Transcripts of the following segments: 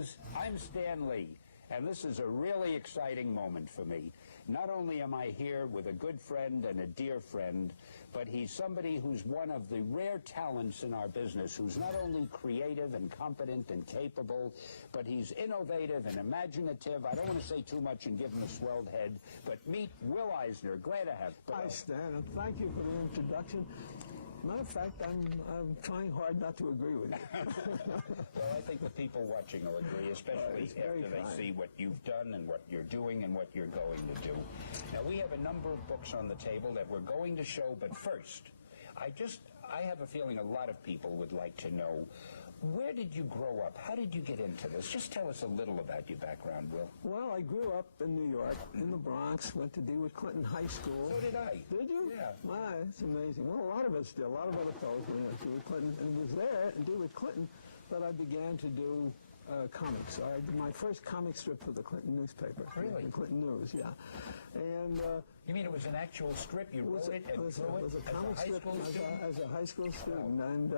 News. I'm Stan Lee, and this is a really exciting moment for me. Not only am I here with a good friend and a dear friend, but he's somebody who's one of the rare talents in our business, who's not only creative and competent and capable, but he's innovative and imaginative. I don't want to say too much and give him a swelled head, but meet Will Eisner. Glad to have you. Hi, Stan, and thank you for the introduction. Matter of fact, I'm trying hard not to agree with you. Well, I think the people watching will agree, especially after they see what you've done and what you're doing and what you're going to do. Now, we have a number of books on the table that we're going to show, but first, I have a feeling a lot of people would like to know, where did you grow up? How did you get into this? Just tell us a little about your background, Will. Well, I grew up in New York, in the Bronx, went to DeWitt Clinton High School. So did I. Did you? Yeah. My, that's amazing. Well, a lot of us did. A lot of other fellows went at DeWitt Clinton, and it was there at DeWitt Clinton that I began to do comics. I did my first comic strip for the Clinton newspaper. Really? The Clinton News, yeah. And you mean it was an actual strip? You wrote it and drew it was a comic strip as a high school student. Wow. And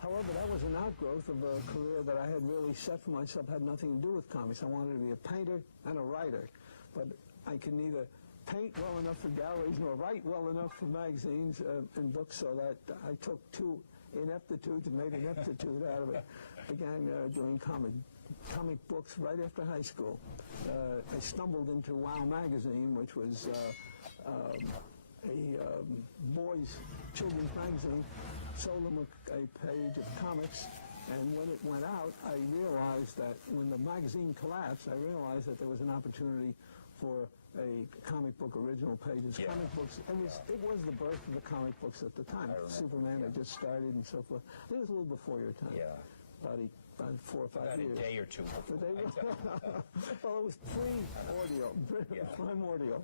however, that was an outgrowth of a career that I had really set for myself, had nothing to do with comics. I wanted to be a painter and a writer, but I could neither paint well enough for galleries nor write well enough for magazines and books, so that I took two ineptitudes and made an aptitude out of it. Began doing comic books right after high school. I stumbled into Wow magazine, which was a boys' children's magazine. Sold them a page of comics, and when it went out, I realized that when the magazine collapsed, I realized that there was an opportunity for a comic book original pages. Yeah. Comic books, it was the birth of the comic books at the time. Superman had just started and so forth. It was a little before your time. Yeah. About 4 or 5 years. About a day or two before. Well, it was pre-audio, primordial,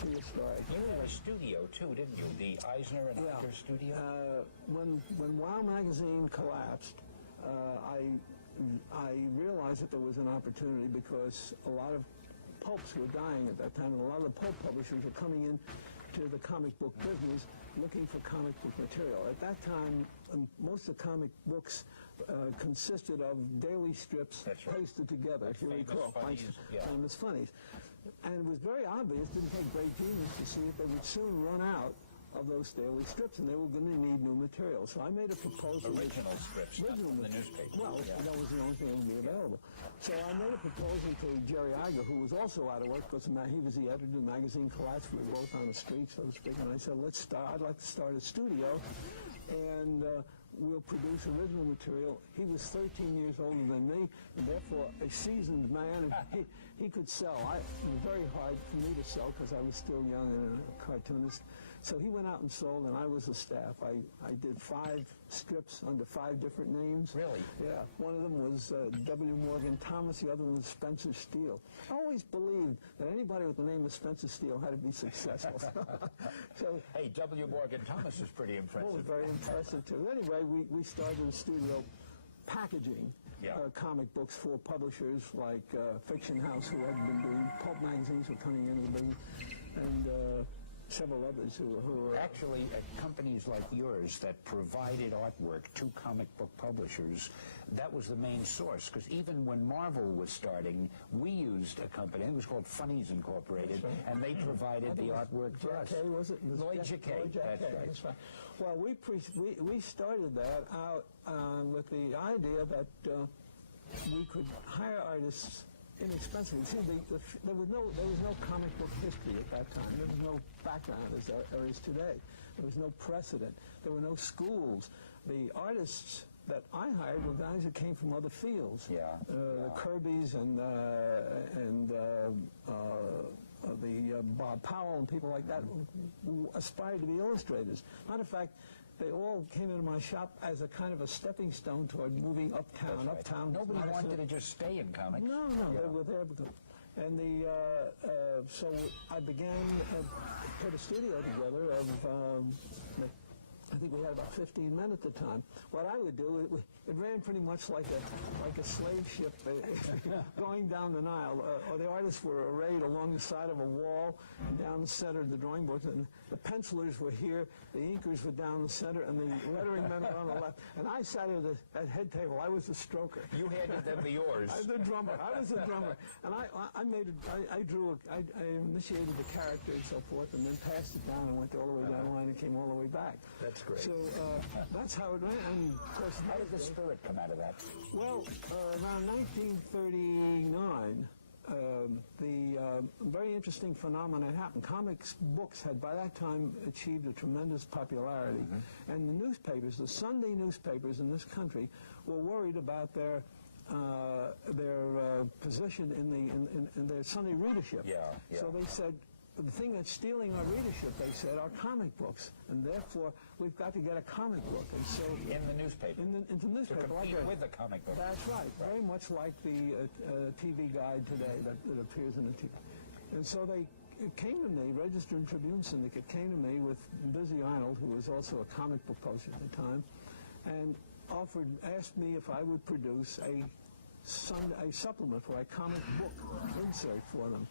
prehistoric. You had a studio too, didn't you? The Eisner and Eisner studio? When Wow magazine collapsed, I realized that there was an opportunity because a lot of pulps were dying at that time, and a lot of the pulp publishers were coming in to the comic book business looking for comic book material. At that time, most of the comic books consisted of daily strips pasted together, if you recall. Famous funnies. And it was very obvious, didn't take great genius to see it, they would soon run out of those daily strips, and they were going to need new material. So I made a proposal. Original strips, not from the newspaper. Well, that was the only thing that would be available. So I made a proposal to Jerry Iger, who was also out of work because he was the editor of the magazine collapsed. We were both on the street, so to speak, and I said, I'd like to start a studio, and we'll produce original material. He was 13 years older than me, and therefore a seasoned man, and he could sell. It was very hard for me to sell because I was still young and a cartoonist. So he went out and sold, and I was the staff. I did 5 strips under 5 different names. Really? Yeah. One of them was W. Morgan Thomas. The other one was Spencer Steele. I always believed that anybody with the name of Spencer Steele had to be successful. So, hey, W. Morgan Thomas is pretty impressive. Well, it was very impressive, too. Anyway, we started a studio packaging comic books for publishers like Fiction House, who had been doing pulp magazines, were coming into the business, and several others who were... Actually, companies like yours that provided artwork to comic book publishers, that was the main source, because even when Marvel was starting, we used a company, it was called Funnies Incorporated, and they provided the artwork for us. Was it? Lloyd Jacquet, that's right. Well, we started that out with the idea that we could hire artists inexpensively. See, there was no comic book history at that time. There was no background as there is today. There was no precedent. There were no schools. The artists that I hired were guys that came from other fields. The Kirbys and the Bob Powell and people like that who aspired to be illustrators. Matter of fact, they all came into my shop as a kind of a stepping stone toward moving uptown. Nobody wanted to just stay in comics. No, they were there because... And so I began to put a studio together of... I think we had about 15 men at the time. What I would do, it ran pretty much like a slave ship going down the Nile. Or the artists were arrayed along the side of a wall and down the center of the drawing boards. And the pencilers were here, the inkers were down the center, and the lettering men were on the left. And I I sat at head table. I was the stroker. You handed them the oars. I was the drummer. I was the drummer, and I initiated the character and so forth, and then passed it down and went all the way down the line and came all the way back. That's great. So that's how it went. And of course, how did the spirit come out of that? Well, around 1939. Very interesting phenomenon happened. Comics books had by that time achieved a tremendous popularity, and the newspapers, the Sunday newspapers in this country, were worried about their position in their Sunday readership. Yeah. So they said, the thing that's stealing our readership, they said, are comic books, and therefore we've got to get a comic book. And so in the newspaper, in the newspaper, to compete with the comic book. That's right. Very much like the TV guide today that appears in the TV. And so it came to me, Register and Tribune Syndicate came to me with Busy Arnold, who was also a comic book poster at the time, and asked me if I would produce a supplement for a comic book insert for them.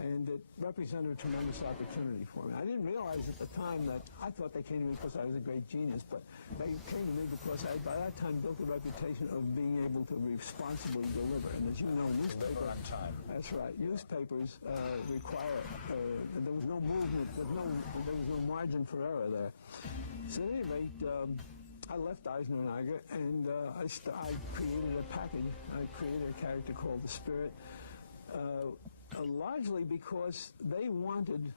And it represented a tremendous opportunity for me. I didn't realize at the time that I thought they came to me because I was a great genius, but they came to me because I, by that time, built a reputation of being able to responsibly deliver. And as you know, deliver on time. That's right. Newspapers require, and there was no movement, there was no margin for error there. So at any rate, I left Eisner and Iger, and I created a package. I created a character called the Spirit. Largely because they wanted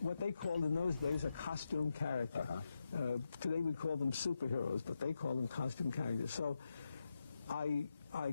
what they called in those days a costume character. Today we call them superheroes, but they called them costume characters. So I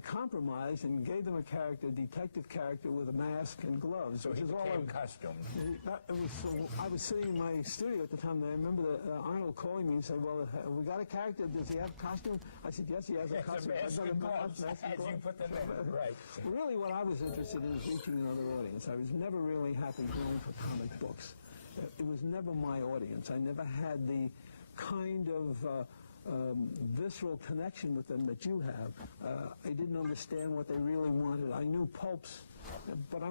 compromised and gave them a detective character with a mask and gloves. So he became costumed. I was sitting in my studio at the time, and I remember Arnold calling me and saying, well, we got a character, does he have a costume? I said, yes, he has a costume. Mask and gloves, as you put them in, right. Really what I was interested in is reaching another audience. I was never really happy going for comic books. It was never my audience. I never had the kind of visceral connection with them that you have. I didn't understand what they really wanted. I knew pulps, but I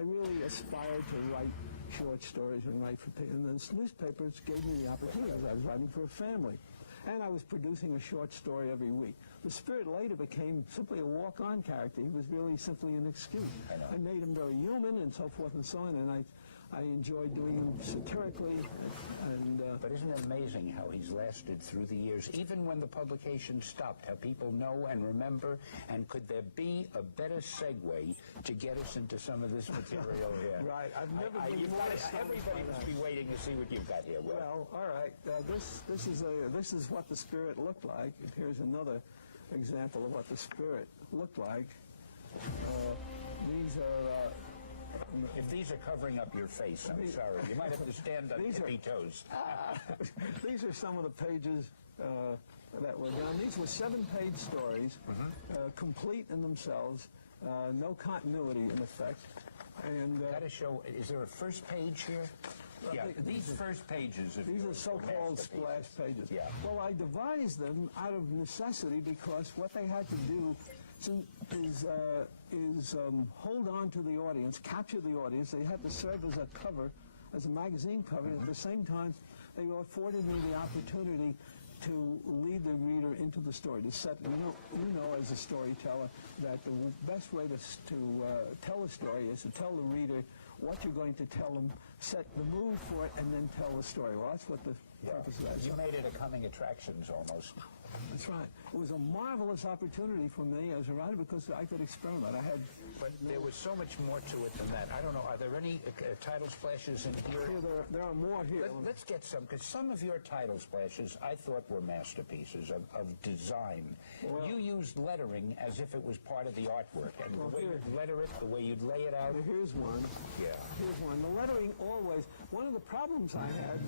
really aspired to write short stories and write for people. And the newspapers gave me the opportunity. I was writing for a family. And I was producing a short story every week. The Spirit later became simply a walk-on character. He was really simply an excuse. I made him very human and so forth and so on, and I enjoyed doing him satirically. But isn't it amazing how he's lasted through the years, even when the publication stopped, how people know and remember, and could there be a better segue to get us into some of this material here? Right. I've never been more everybody must be waiting to see what you've got here, Will. Well, all right. This is what the Spirit looked like. Here's another example of what the Spirit looked like. These are... if these are covering up your face, I'm sorry. You might have to stand on tippy toes. These are some of the pages that were done. These were 7-page stories, complete in themselves, no continuity in effect. And got to show. Is there a first page here? Yeah, these first pages. These are so-called splash pages. Yeah. Well, I devised them out of necessity because what they had to do is hold on to the audience, capture the audience. They had to serve as a cover, as a magazine cover. At the same time, they afforded me the opportunity to lead the reader into the story, to set, you know as a storyteller that the best way to tell a story is to tell the reader what you're going to tell them, set the mood for it, and then tell the story. Well, that's what the purpose of that is. You made it a coming attractions almost. That's right. It was a marvelous opportunity for me as a writer because I could experiment. But there was so much more to it than that. I don't know. Are there any title splashes in here? There are more here. Let's get some, because some of your title splashes I thought were masterpieces of design. Well, you used lettering as if it was part of the artwork, and the way you'd letter it, the way you'd lay it out. Here's one. Yeah. Here's one. The lettering always. One of the problems I had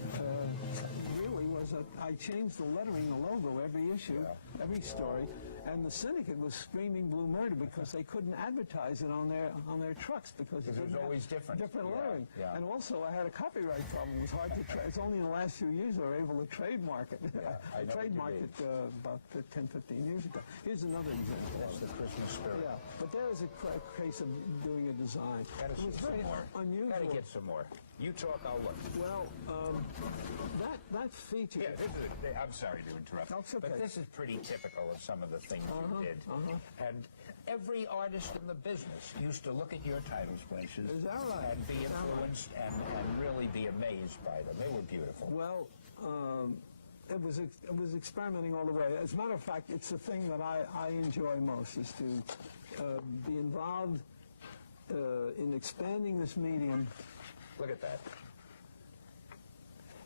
really was that I changed the lettering, the logo every issue, every story, and the syndicate was screaming blue murder because they couldn't advertise it on their trucks because it was always different lettering. Yeah. And also I had a copyright problem. It was hard to it's only in the last few years they were able to trademark it. I trademarked it about 10, 15 years ago. Here's another example. That's the Christmas Spirit. Yeah, but there is a case of doing a design. Gotta it was very more. unusual. Gotta get some more. You talk, all look. Well, that feature... Yeah, I'm sorry to interrupt. That's okay. But this is pretty typical of some of the things you did. And every artist in the business used to look at your title splashes and be influenced and really be amazed by them. They were beautiful. Well, it was experimenting all the way. As a matter of fact, it's the thing that I enjoy most, is to be involved in expanding this medium. Look at that.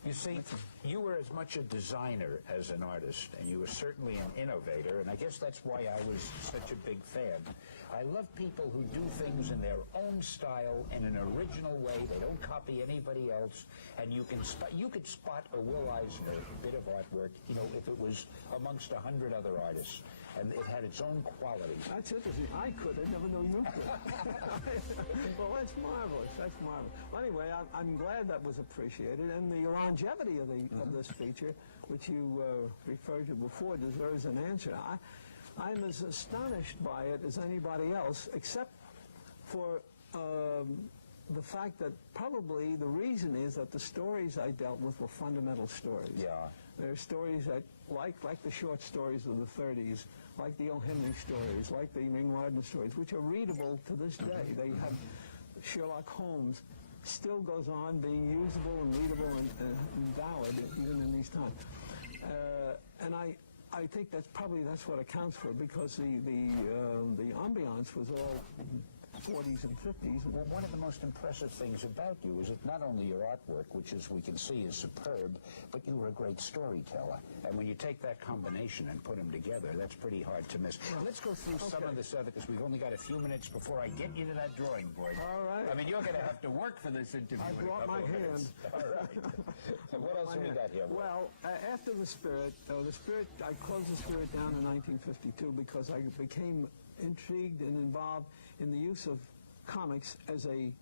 You see, you were as much a designer as an artist, and you were certainly an innovator, and I guess that's why I was such a big fan. I love people who do things in their own style, in an original way. They don't copy anybody else, and you could spot a Will Eisner bit of artwork, you know, if it was amongst 100 other artists, and it had its own quality. That's interesting. I could. I never knew you could. Well, that's marvelous. That's marvelous. Well, anyway, I'm glad that was appreciated, and the longevity of this feature, which you referred to before, deserves an answer. I'm as astonished by it as anybody else, except for the fact that probably the reason is that the stories I dealt with were fundamental stories. Yeah. They're stories that, like the short stories of the 30s, like the O. Henry stories, like the Ringwarden stories, which are readable to this day. They have Sherlock Holmes still goes on being usable and readable and valid even in these times. And I think that's what accounts for it, because the ambiance was all 40s and 50s. Well, one of the most impressive things about you is that not only your artwork, which, as we can see, is superb, but you were a great storyteller. And when you take that combination and put them together, that's pretty hard to miss. Well, let's go through some of this other, because we've only got a few minutes before I get you to that drawing board. All right. I mean, you're going to have to work for this interview. I brought my hand. All right. What else have we got here? Well, after the Spirit, I closed the Spirit down in 1952 because I became intrigued and involved in the use of comics as a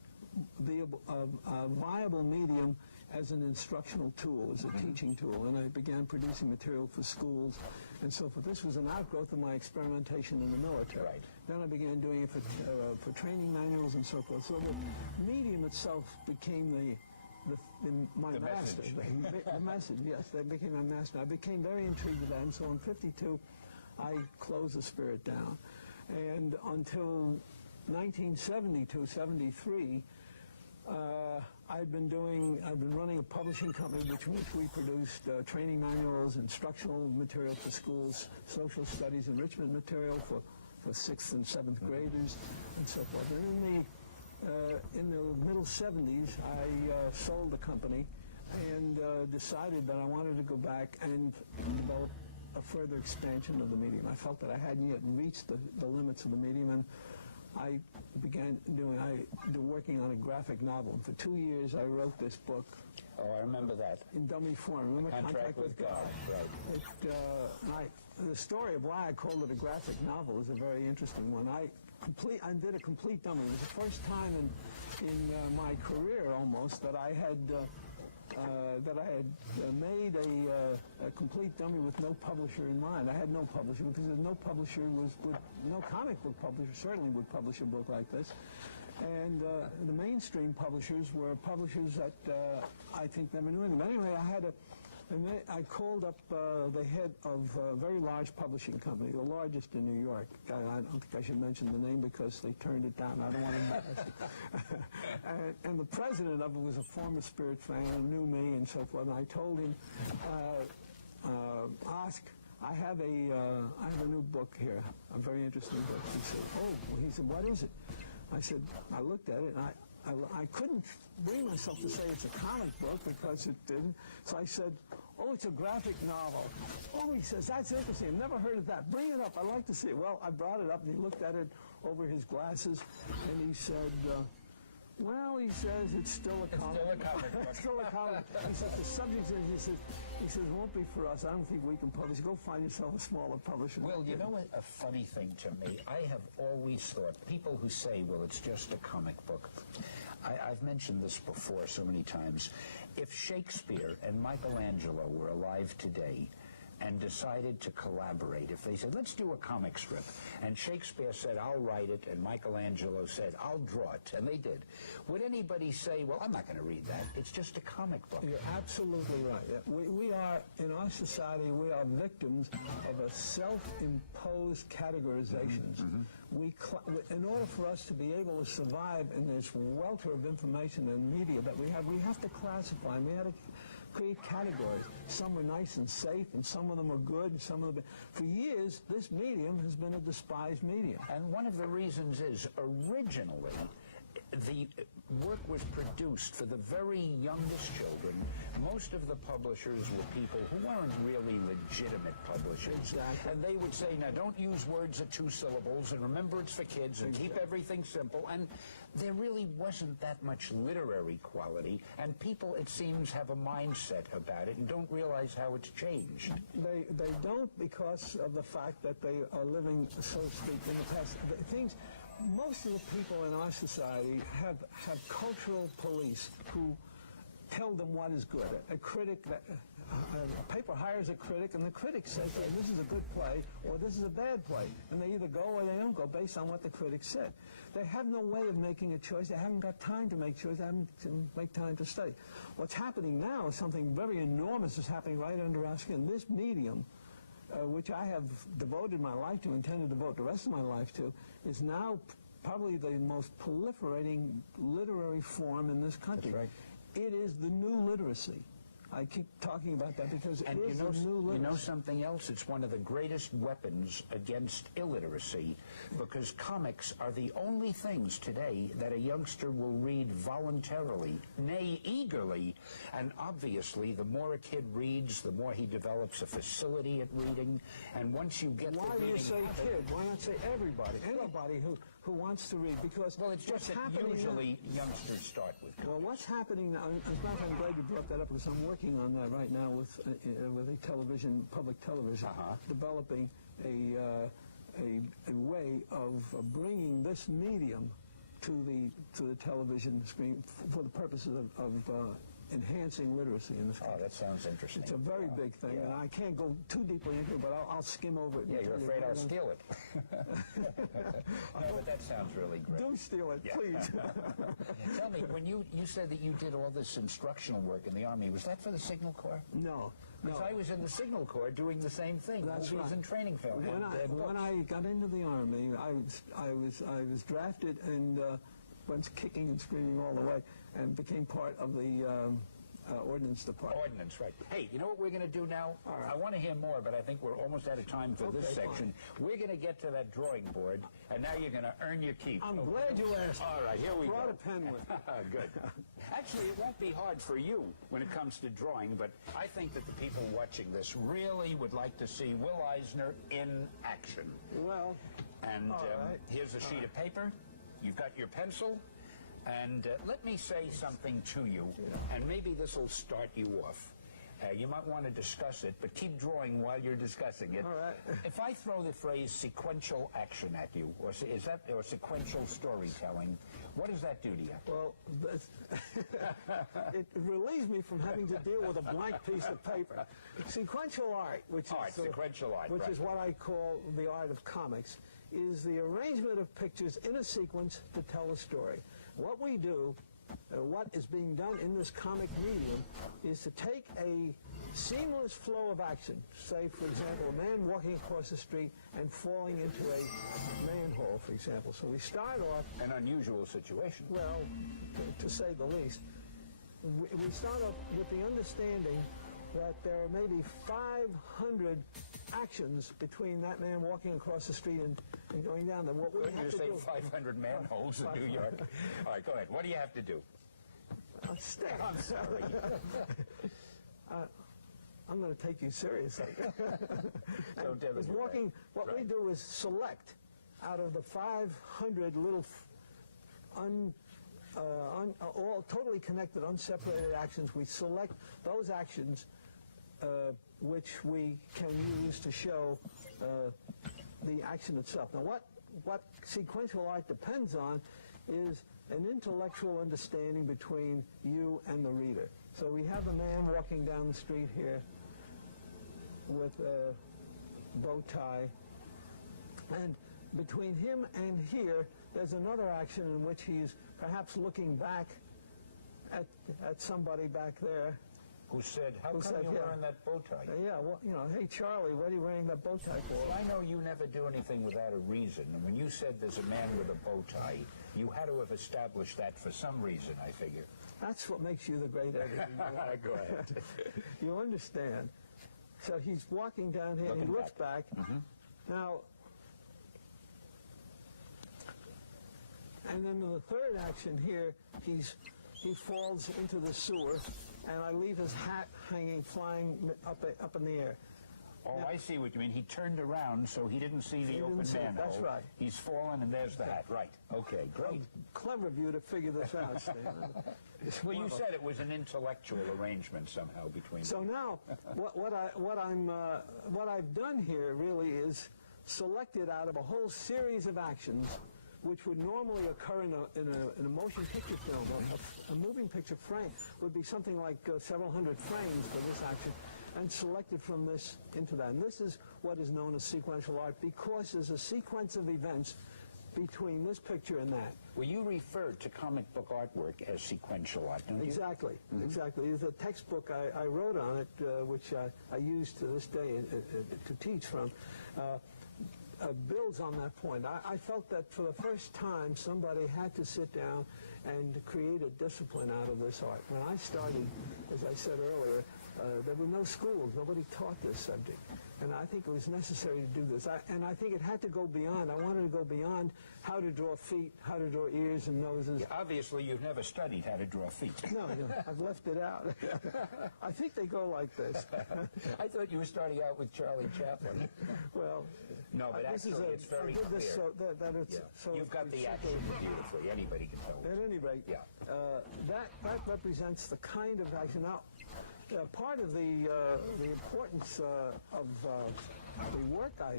viable medium, as an instructional tool, as a teaching tool, and I began producing material for schools and so forth. This was an outgrowth of my experimentation in the military. Right. Then I began doing it for training manuals and so forth. So the medium itself became my master. The message, yes, that became my master. I became very intrigued with that, and so in 52, I closed the Spirit down. And until 1972, 73, I've been running a publishing company which we produced training manuals, instructional material for schools, social studies, enrichment material for 6th and 7th graders, and so forth. And in the middle 70s, I sold the company and decided that I wanted to go back and develop a further expansion of the medium. I felt that I hadn't yet reached the limits of the medium, and I began working on a graphic novel. And for 2 years, I wrote this book. Oh, I remember that. In dummy form. Remember Contract with God. Right. The story of why I called it a graphic novel is a very interesting one. I did a complete dummy. It was the first time in my career almost that I had made a complete dummy with no publisher in mind. I had no publisher because no comic book publisher certainly would publish a book like this. And the mainstream publishers were publishers that I think never knew anything. But anyway, I called up the head of a very large publishing company, the largest in New York. I don't think I should mention the name because they turned it down. I don't want to embarrass it. And the president of it was a former Spirit fan and knew me and so forth. And I told him, I have a new book here, a very interesting book. He said, what is it? I said, I looked at it and I couldn't bring myself to say it's a comic book because it didn't. So I said, oh, it's a graphic novel. Oh, he says, that's interesting. I've never heard of that. Bring it up. I'd like to see it. Well, I brought it up, and he looked at it over his glasses, and he said, well, he says, it's still a comic. It's still a comic book. It's still a comic. He says, the subject is, he says, it won't be for us. I don't think we can publish. Go find yourself a smaller publisher. Well, you know what, a funny thing to me, I have always thought, people who say, well, it's just a comic book, I've mentioned this before so many times. If Shakespeare and Michelangelo were alive today, and decided to collaborate, if they said, let's do a comic strip, and Shakespeare said, I'll write it, and Michelangelo said, I'll draw it, and they did, would anybody say, well, I'm not going to read that, it's just a comic book? You're absolutely right. We are, in our society, we are victims of a self-imposed categorizations. In order for us to be able to survive in this welter of information and media that we have to classify, and we have to create categories. Some are nice and safe, and some of them are good, and some of them... For years, this medium has been a despised medium. And one of the reasons is, originally, the work was produced for the very youngest children. Most of the publishers were people who weren't really legitimate publishers. Exactly. And they would say, now don't use words of 2 syllables, and remember it's for kids, and keep everything simple. And there really wasn't that much literary quality, and people, it seems, have a mindset about it and don't realize how it's changed. They don't, because of the fact that they are living, so to speak, in the past. Most of the people in our society have cultural police who tell them what is good. A critic, a paper hires a critic, and the critic says, hey, this is a good play, or this is a bad play. And they either go or they don't go based on what the critic said. They have no way of making a choice. They haven't got time to make choices. They haven't make time to study. What's happening now is something very enormous is happening right under our skin. This medium, which I have devoted my life to, intend to devote the rest of my life to, is now probably the most proliferating literary form in this country. That's right. It is the new literacy. I keep talking about that because it is the new literacy. You know something else? It's one of the greatest weapons against illiteracy, because comics are the only things today that a youngster will read voluntarily, nay, eagerly. And obviously, the more a kid reads, the more he develops a facility at reading. And once you get Why do you say kid? Why not say everybody? Anybody who wants to read, because well, it's just that usually youngsters start with comics. Well, what's happening now, in fact, I'm glad you brought that up, because I'm working on that right now with a television, public television, developing a way of bringing this medium to the television screen for the purposes of enhancing literacy in this country. Oh, that sounds interesting. It's a very big thing, and I can't go too deeply into it, but I'll skim over it. Yeah, you're afraid I'll steal it. No, but that sounds really great. Do steal it, please. Tell me, when you said that you did all this instructional work in the Army, was that for the Signal Corps? No. Because I was in the Signal Corps doing the same thing. That's movies right. and training film. When I got into the Army, I was drafted and went kicking and screaming all the way, and became part of the Ordnance Department. Ordnance, right. Hey, you know what we're going to do now? Right. I want to hear more, but I think we're almost out of time for this section. Fine. We're going to get to that drawing board, and now you're going to earn your keep. I'm glad you asked. All right, here we Brought go. a pen with me. Good. Actually, it won't be hard for you when it comes to drawing, but I think that the people watching this really would like to see Will Eisner in action. Well, and right. Here's a sheet of paper. You've got your pencil. And let me say something to you, and maybe this will start you off. You might want to discuss it, but keep drawing while you're discussing it. All right. If I throw the phrase sequential action at you, or sequential storytelling, what does that do to you? Well, it relieves me from having to deal with a blank piece of paper. Sequential art, which is what I call the art of comics, is the arrangement of pictures in a sequence to tell a story. What we do, what is being done in this comic medium, is to take a seamless flow of action. Say, for example, a man walking across the street and falling into a manhole, for example. So we start off... An unusual situation. Well, to say the least. We start off with the understanding that there are maybe 500 actions between that man walking across the street and going down there. What we have to do... You say 500 manholes in New York. All right, go ahead. What do you have to do? I'm sorry. I'm going to take you seriously. What we do is select out of the 500 little all totally connected, unseparated actions. We select those actions which we can use to show the action itself. Now, what sequential art depends on is an intellectual understanding between you and the reader. So we have a man walking down the street here, with a bow tie. And between him and here, there's another action in which he's perhaps looking back at somebody back there. Who said, how come you're wearing that bow tie? Yeah, well, you know, hey, Charlie, what are you wearing that bow tie for? Well, I know you never do anything without a reason. And when you said there's a man with a bow tie, you had to have established that for some reason, I figure. That's what makes you the great editor. Go ahead. You understand. So he's walking down here, and he looks back. Now, and then in the third action here, he falls into the sewer, and I leave his hat hanging, flying up in the air. Oh, now, I see what you mean. He turned around so he didn't see the open manhole. That's right. He's fallen, and there's the hat. Right. Okay, great. Clever of you to figure this out, Steevn. Well, you said it was an intellectual arrangement somehow between So them. now, what I've done here really is selected out of a whole series of actions which would normally occur in a motion picture film. A moving picture frame would be something like several hundred frames for this action, and selected from this into that. And this is what is known as sequential art, because there's a sequence of events between this picture and that. Well, you referred to comic book artwork as sequential art, don't you? Exactly, exactly. There's a textbook I wrote on it, which I use to this day to teach from. Builds on that point. I felt that for the first time somebody had to sit down and create a discipline out of this art. When I started, as I said earlier, there were no schools. Nobody taught this subject. And I think it was necessary to do this. And I think it had to go beyond. I wanted to go beyond how to draw feet, how to draw ears and noses. Yeah, obviously, you've never studied how to draw feet. No, I've left it out. I think they go like this. I thought you were starting out with Charlie Chaplin. Well, no, but actually, it's very clear. So that it's, so you've got the action beautifully. Anybody can tell. At any rate, that represents the kind of action. Now, part of the importance of the work I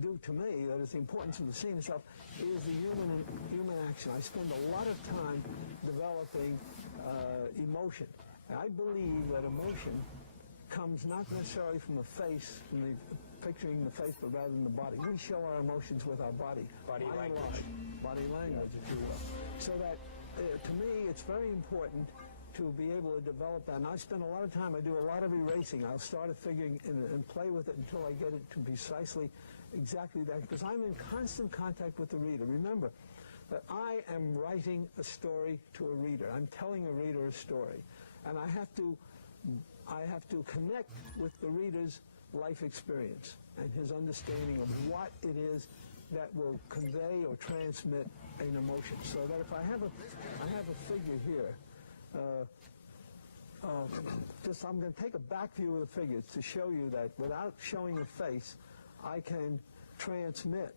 do to me, that is the importance of the scene itself, is the human action. I spend a lot of time developing emotion. And I believe that emotion comes not necessarily from the face, from the picturing the face, but rather than the body. We show our emotions with our body. Body language. Body language, if you will. So that, to me, it's very important to be able to develop that. And I spend a lot of time, I do a lot of erasing. I'll start a figuring and play with it until I get it to precisely exactly that, because I'm in constant contact with the reader. Remember that I am writing a story to a reader. I'm telling a reader a story. And I have to connect with the reader's life experience and his understanding of what it is that will convey or transmit an emotion. So that if I have a figure here, I'm going to take a back view of the figure to show you that without showing the face, I can transmit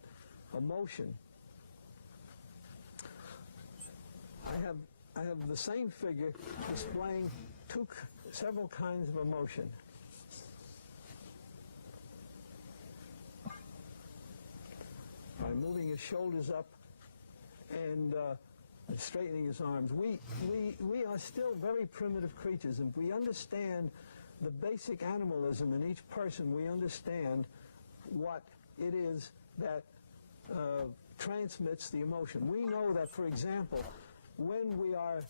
emotion. I have the same figure displaying several kinds of emotion. By moving his shoulders up and straightening his arms. We are still very primitive creatures, and we understand the basic animalism in each person. We understand what it is that transmits the emotion. We know that, for example, when we are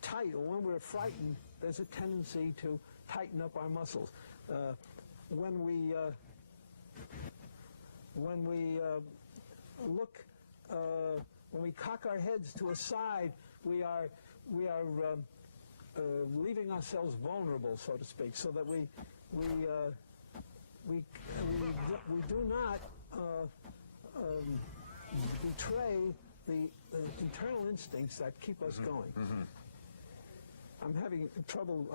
tight or when we're frightened, there's a tendency to tighten up our muscles. When we look, when we cock our heads to a side, we are leaving ourselves vulnerable, so to speak, so that we do not betray the internal instincts that keep us going. I'm having trouble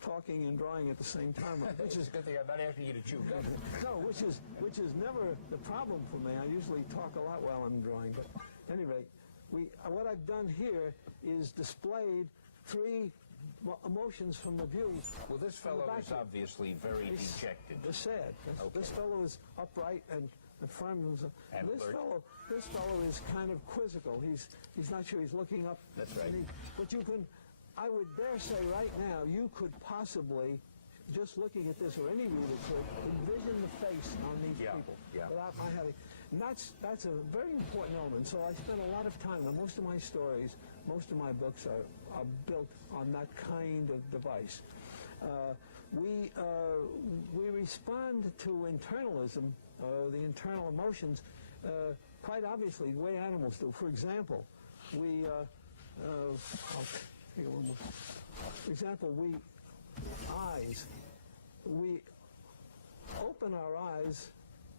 talking and drawing at the same time. Which is a good thing. I'm not asking you to chew gum. No, which is never the problem for me. I usually talk a lot while I'm drawing. But at any rate, what I've done here is displayed three emotions from the view. Well, this fellow is obviously very dejected. It's sad. Okay. This fellow is upright and firm. And this fellow is kind of quizzical. He's not sure. He's looking up. That's right. But I would dare say right now, you could possibly just looking at this, or any reader could, envision the face on these people without my having. And that's a very important element. So I spend a lot of time, and most of my stories, most of my books are built on that kind of device. We respond to internalism, the internal emotions, quite obviously the way animals do. For example, we eyes. We open our eyes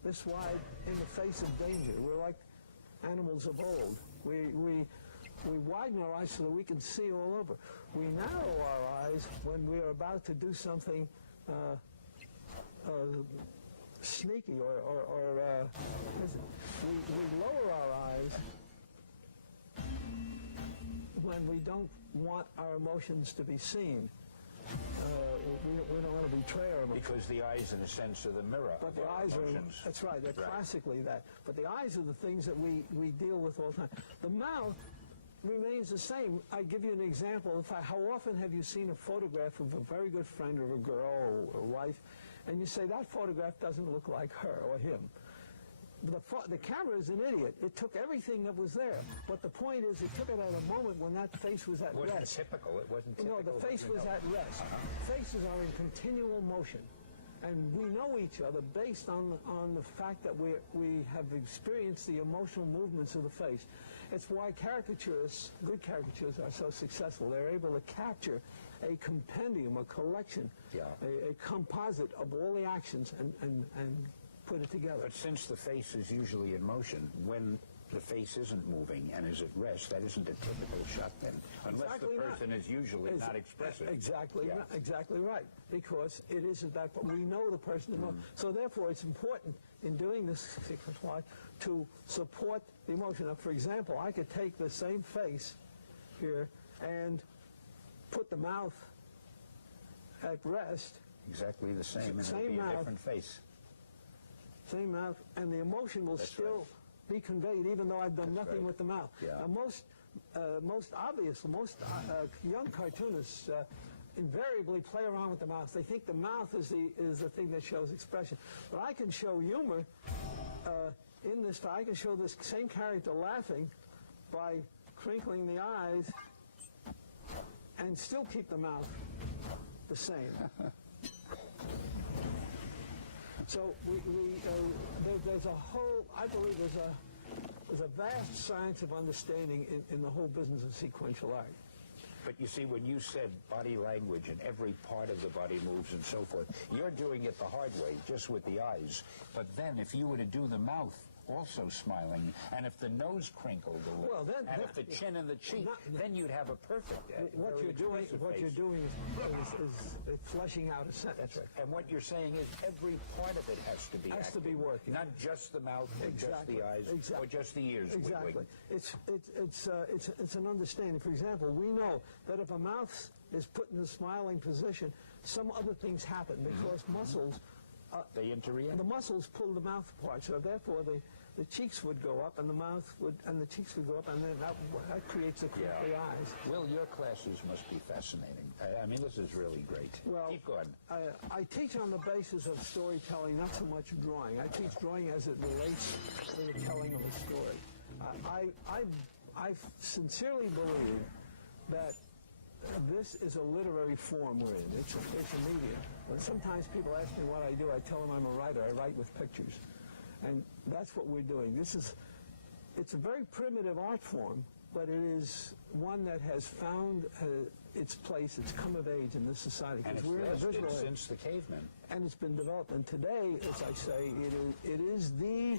this wide in the face of danger. We're like animals of old. We widen our eyes so that we can see all over. We narrow our eyes when we are about to do something sneaky, or we lower our eyes when we don't want our emotions to be seen. We don't want to betray our emotions. Because the eyes, in a sense, are the mirror of our emotions. That's right. They're classically that. But the eyes are the things that we deal with all the time. The mouth remains the same. I give you an example. How often have you seen a photograph of a very good friend or a girl or a wife, and you say, that photograph doesn't look like her or him? The camera is an idiot. It took everything that was there. But the point is, it took it at a moment when that face was at rest. It wasn't typical. It wasn't typical. No, the face was at rest. Faces are in continual motion. And we know each other based on the fact that we have experienced the emotional movements of the face. It's why caricaturists, good caricaturists, are so successful. They're able to capture a compendium, a collection, a composite of all the actions and put it together. But since the face is usually in motion, when the face isn't moving and is at rest, that isn't a typical shot then, unless the person is usually not expressive. Exactly right, because it isn't that, but we know the person. So therefore, it's important in doing this sequence to support the emotion. Now, for example, I could take the same face here and put the mouth at rest. Exactly the same, and it'll be a different face. Same mouth, and the emotion will still be conveyed, even though I've done nothing with the mouth. Now, most young cartoonists invariably play around with the mouth. They think the mouth is the thing that shows expression. But I can show humor in this. I can show this same character laughing by crinkling the eyes and still keep the mouth the same. So there's a whole, I believe there's a vast science of understanding in the whole business of sequential art. But you see, when you said body language and every part of the body moves and so forth, you're doing it the hard way, just with the eyes. But then if you were to do the mouth also smiling, and if the nose crinkled a little, and if the chin and the cheek, then you'd have a perfect what you're doing is fleshing out a sentence. That's right. And what you're saying is every part of it has to be working, not just the mouth, or just the eyes, or just the ears. Exactly. It's an understanding. For example, we know that if a mouth is put in a smiling position, some other things happen because muscles. They interreact. The muscles pull the mouth apart, so therefore the cheeks would go up, and the cheeks would go up, and then that creates the crinkly eyes. Will, your classes must be fascinating. I mean, this is really great. Well, keep going. I teach on the basis of storytelling, not so much drawing. I teach drawing as it relates to the telling of a story. I sincerely believe that this is a literary form we're in. It's a medium. When sometimes people ask me what I do, I tell them I'm a writer. I write with pictures. And that's what we're doing. It's a very primitive art form, but it is one that has found its place, it's come of age in this society. And it's lasted since the cavemen. And it's been developed. And today, as I say, it is the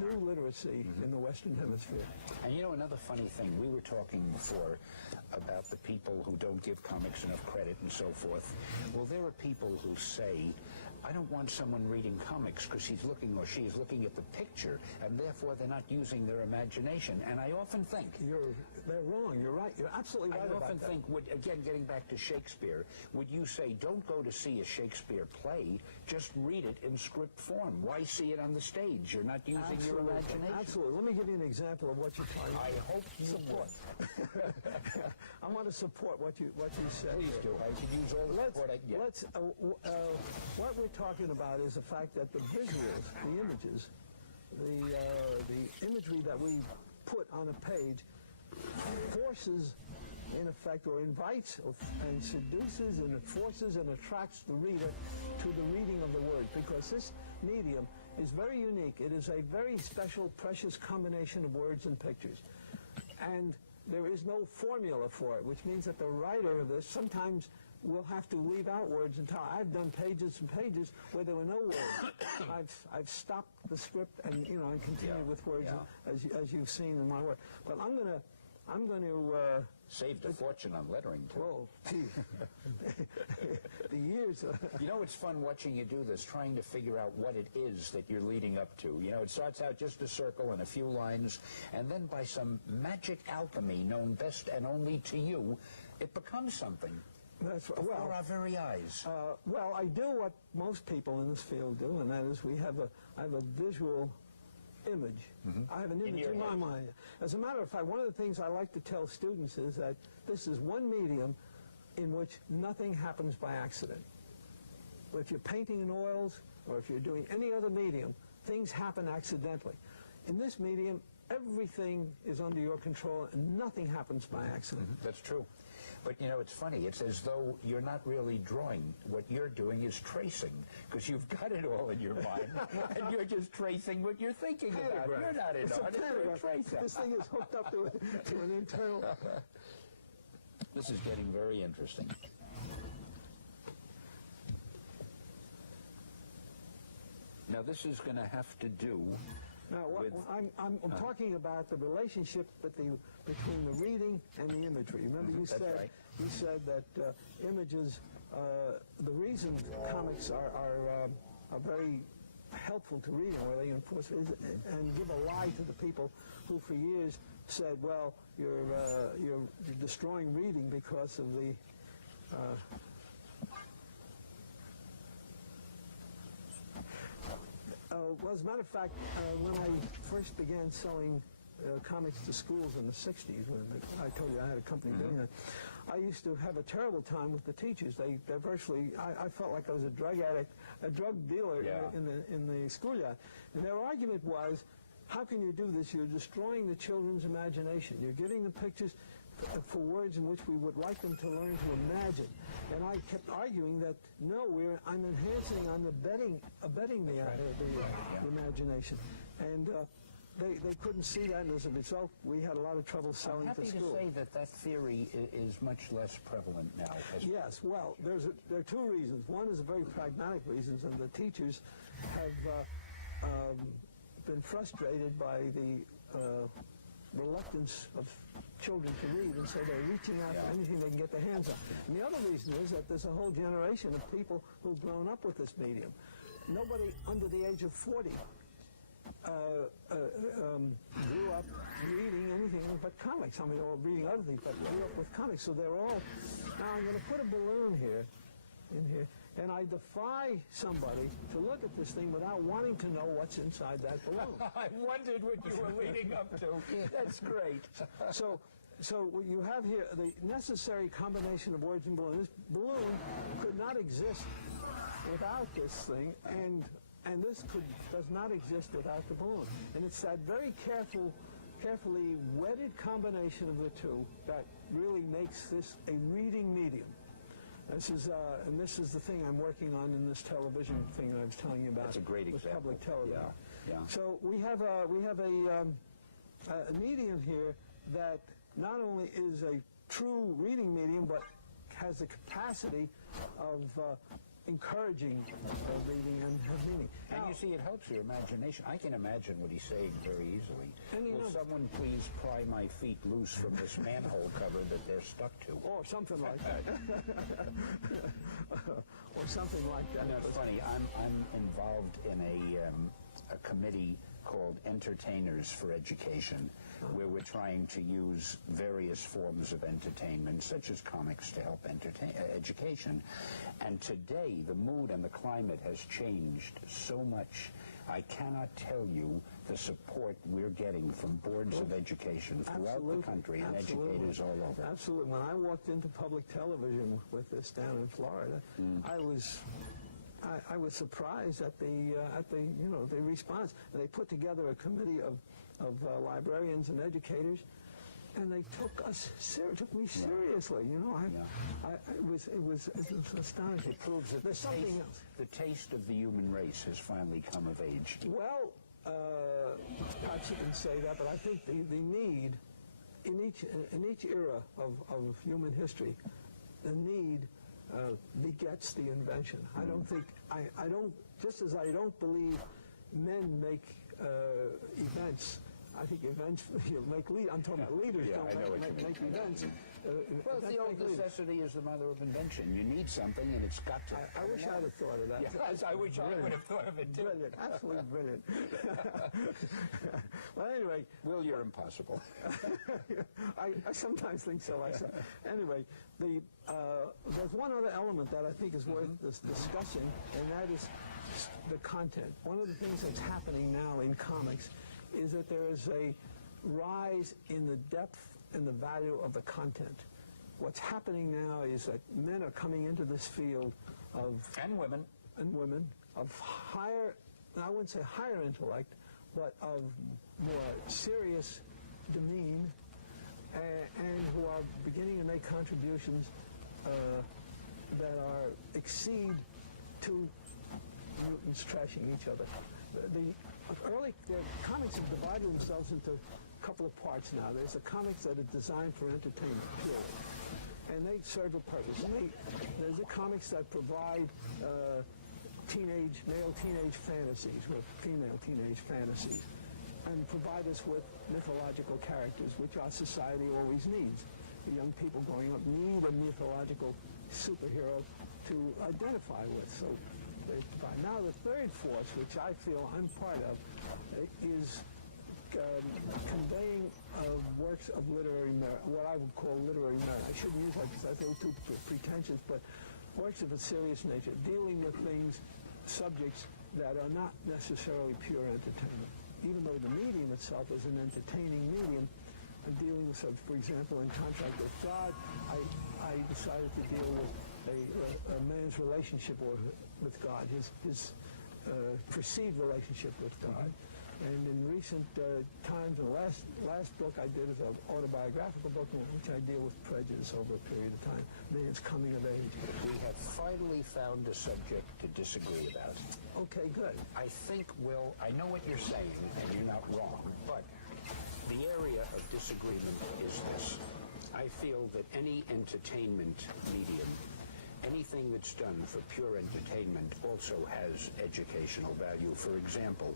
new literacy in the Western Hemisphere. And you know, another funny thing, we were talking before about the people who don't give comics enough credit and so forth. Well, there are people who say I don't want someone reading comics because he's looking or she's looking at the picture, and therefore they're not using their imagination. And I often think... They're wrong. You're right. You're absolutely right about that. I often think, again, getting back to Shakespeare, would you say, don't go to see a Shakespeare play, just read it in script form. Why see it on the stage? You're not using your imagination. Absolutely. Let me give you an example of what you're trying to I hope you support. I want to support what you said. Please do. I can use all the support I can get. What we're talking about is the fact that the visuals, the images, the imagery that we put on a page forces, in effect, or invites and seduces and forces and attracts the reader to the reading of the words, because this medium is very unique. It is a very special, precious combination of words and pictures. And there is no formula for it, which means that the writer of this sometimes will have to leave out words until I've done pages and pages where there were no words. I've stopped the script and and continued with words as you've seen in my work. But I'm going to saved a fortune on lettering too. Whoa, gee. The years. It's fun watching you do this, trying to figure out what it is that you're leading up to. It starts out just a circle and a few lines, and then by some magic alchemy known best and only to you, it becomes something. That's before our very eyes. Well, I do what most people in this field do, and that is I have a visual image. Mm-hmm. I have an image in my mind. As a matter of fact, one of the things I like to tell students is that this is one medium in which nothing happens by accident. If you're painting in oils or if you're doing any other medium, things happen accidentally. In this medium, everything is under your control and nothing happens by accident. Mm-hmm. That's true. But, it's funny. It's as though you're not really drawing. What you're doing is tracing, because you've got it all in your mind, and you're just tracing what you're thinking about. You're not in on it. You're a tracer. This thing is hooked up to an internal... This is getting very interesting. Now, this is going to have to do... Now, I'm talking about the relationship between the reading and the imagery. Remember, you said that images. The reason comics are very helpful to reading, where they enforce and give a lie to the people who, for years, said, "Well, you're destroying reading because of the." Well, as a matter of fact, when I first began selling comics to schools in the 60s, when I told you I had a company doing that, I used to have a terrible time with the teachers. They're virtually, I felt like I was a drug addict, a drug dealer in the schoolyard. And their argument was, how can you do this? You're destroying the children's imagination. You're giving them pictures for words in which we would like them to learn to imagine. And I kept arguing that, no, I'm enhancing, I'm abetting the imagination. And they couldn't see that, and as a result, we had a lot of trouble selling to school. I'm happy to say that theory is much less prevalent now. Yes, well, there are two reasons. One is a very pragmatic reason, and the teachers have been frustrated by the reluctance of children to read, and so they're reaching out for anything they can get their hands on. And the other reason is that there's a whole generation of people who've grown up with this medium. Nobody under the age of 40 grew up reading anything but comics. I mean, or reading other things, but grew up with comics. So they're all... Now, I'm going to put a balloon in here, and I defy somebody to look at this thing without wanting to know what's inside that balloon. I wondered what you were leading up to. That's great. So what you have here, the necessary combination of words and balloon. This balloon could not exist without this thing, and this does not exist without the balloon. And it's that very carefully wedded combination of the two that really makes this a reading medium. This is the thing I'm working on in this television thing that I was telling you about. That's a great example. Public television. Yeah. So we have a medium here that not only is a true reading medium, but has the capacity of encouraging reading and have meaning. And Now, you see, it helps your imagination. I can imagine what he's saying very easily. And you Will know- someone please pry my feet loose from this manhole cover that they're stuck to? or something like that. Or something like that. No, it's funny. I'm involved in a committee called Entertainers for Education, where we're trying to use various forms of entertainment, such as comics, to help education. And today, the mood and the climate has changed so much. I cannot tell you the support we're getting from boards of education throughout the country and educators all over. Absolutely. When I walked into public television with this down in Florida, I was surprised at the response. They put together a committee of librarians and educators, and they took me seriously. You know, it was astonishing. It proves that There's something else. the taste of the human race has finally come of age. Well, perhaps you can say that, but I think the need in each era of human history, the need begets the invention. I don't think just as I don't believe men make events. I think events make leaders. I'm talking about leaders. Yeah, I know what you make events. Well, the old necessity is the mother of invention. You need something, and it's got to. I wish I'd have thought of that. Yes, I wish I would have thought of it too. Brilliant, absolutely brilliant. Well, anyway. Will, you're impossible. I sometimes think so myself. Anyway, there's one other element that I think is worth discussing, and that is the content. One of the things that's happening now in comics is that there is a rise in the depth and the value of the content. What's happening now is that men are coming into this field of... And women. And women, of higher, I wouldn't say higher intellect, but of more serious demean, and who are beginning to make contributions that exceed two mutants trashing each other. The comics have divided themselves into a couple of parts now. There's the comics that are designed for entertainment, purely, and they serve a purpose. There's the comics that provide male teenage fantasies with female teenage fantasies, and provide us with mythological characters, which our society always needs. The young people growing up need a mythological superhero to identify with. So now the third force, which I feel I'm part of, is conveying works of literary merit, what I would call literary merit. I shouldn't use that because I feel too pretentious, but works of a serious nature, dealing with subjects that are not necessarily pure entertainment. Even though the medium itself is an entertaining medium, and dealing with, for example, in Contact with God, I decided to deal with a man's relationship with God, his perceived relationship with God. And in recent times, the last book I did is an autobiographical book in which I deal with prejudice over a period of time. Man's coming of age. We have finally found a subject to disagree about. Okay, good. I think, Will, I know what you're saying, and you're not wrong, but the area of disagreement is this. I feel that any entertainment medium, anything that's done for pure entertainment also has educational value. For example,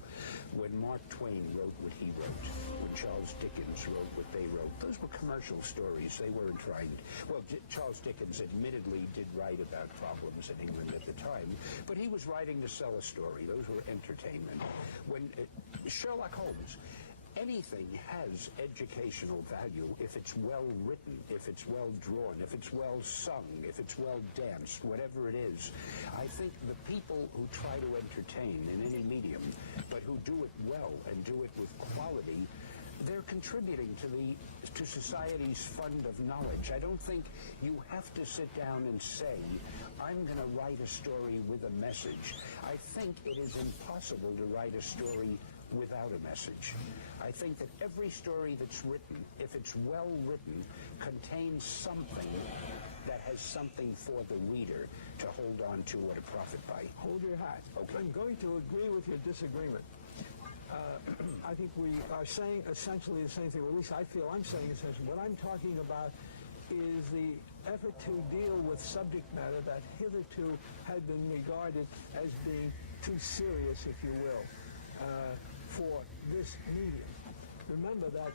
when Mark Twain wrote what he wrote, when Charles Dickens wrote what they wrote, those were commercial stories. They weren't trying... Well, Charles Dickens admittedly did write about problems in England at the time, but he was writing to sell a story. Those were entertainment. When Sherlock Holmes... Anything has educational value if it's well written, if it's well drawn, if it's well sung, if it's well danced, whatever it is. I think the people who try to entertain in any medium, but who do it well and do it with quality, they're contributing to society's fund of knowledge. I don't think you have to sit down and say, I'm going to write a story with a message. I think it is impossible to write a story without a message. I think that every story that's written, if it's well written, contains something that has something for the reader to hold on to or to profit by. Hold your hat. Okay. I'm going to agree with your disagreement. I think we are saying essentially the same thing, or at least I feel I'm saying essentially. What I'm talking about is the effort to deal with subject matter that hitherto had been regarded as being too serious, if you will, for this medium. Remember that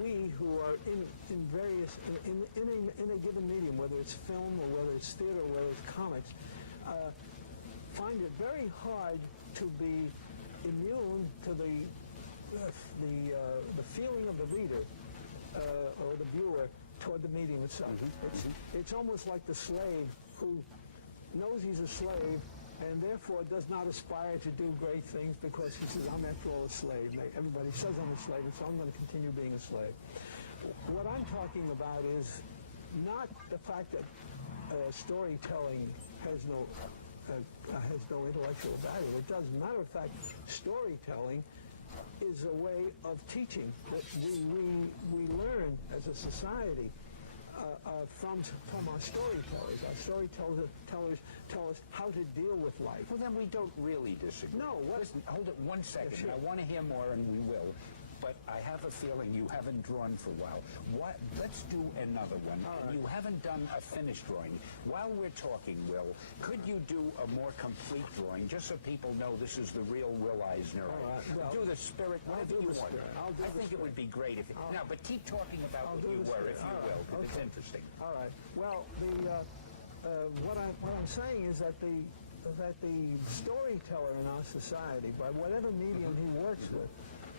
we who are in a given medium, whether it's film or whether it's theater or whether it's comics, find it very hard to be immune to the feeling of the reader or the viewer toward the medium itself. It's almost like the slave who knows he's a slave and therefore does not aspire to do great things because he says, I'm after all a slave. Everybody says I'm a slave, and so I'm going to continue being a slave. What I'm talking about is not the fact that storytelling has no intellectual value. It does. Matter of fact, storytelling is a way of teaching that we learn as a society from our storytellers. Our storytellers tell us how to deal with life. Well, then we don't really disagree. No. Listen, hold it one second. Sure. I want to hear more, and we will. But I have a feeling you haven't drawn for a while. Let's do another one. Right. You haven't done a finished drawing. While we're talking, Will, could you do a more complete drawing, just so people know this is the real Will Eisner? All right. Well, do the spirit, whatever you want. I think it would be great if... Now, but keep talking about what you were, if you will, because it's interesting. All right. Well, what I'm saying is that the storyteller in our society, by whatever medium he works with,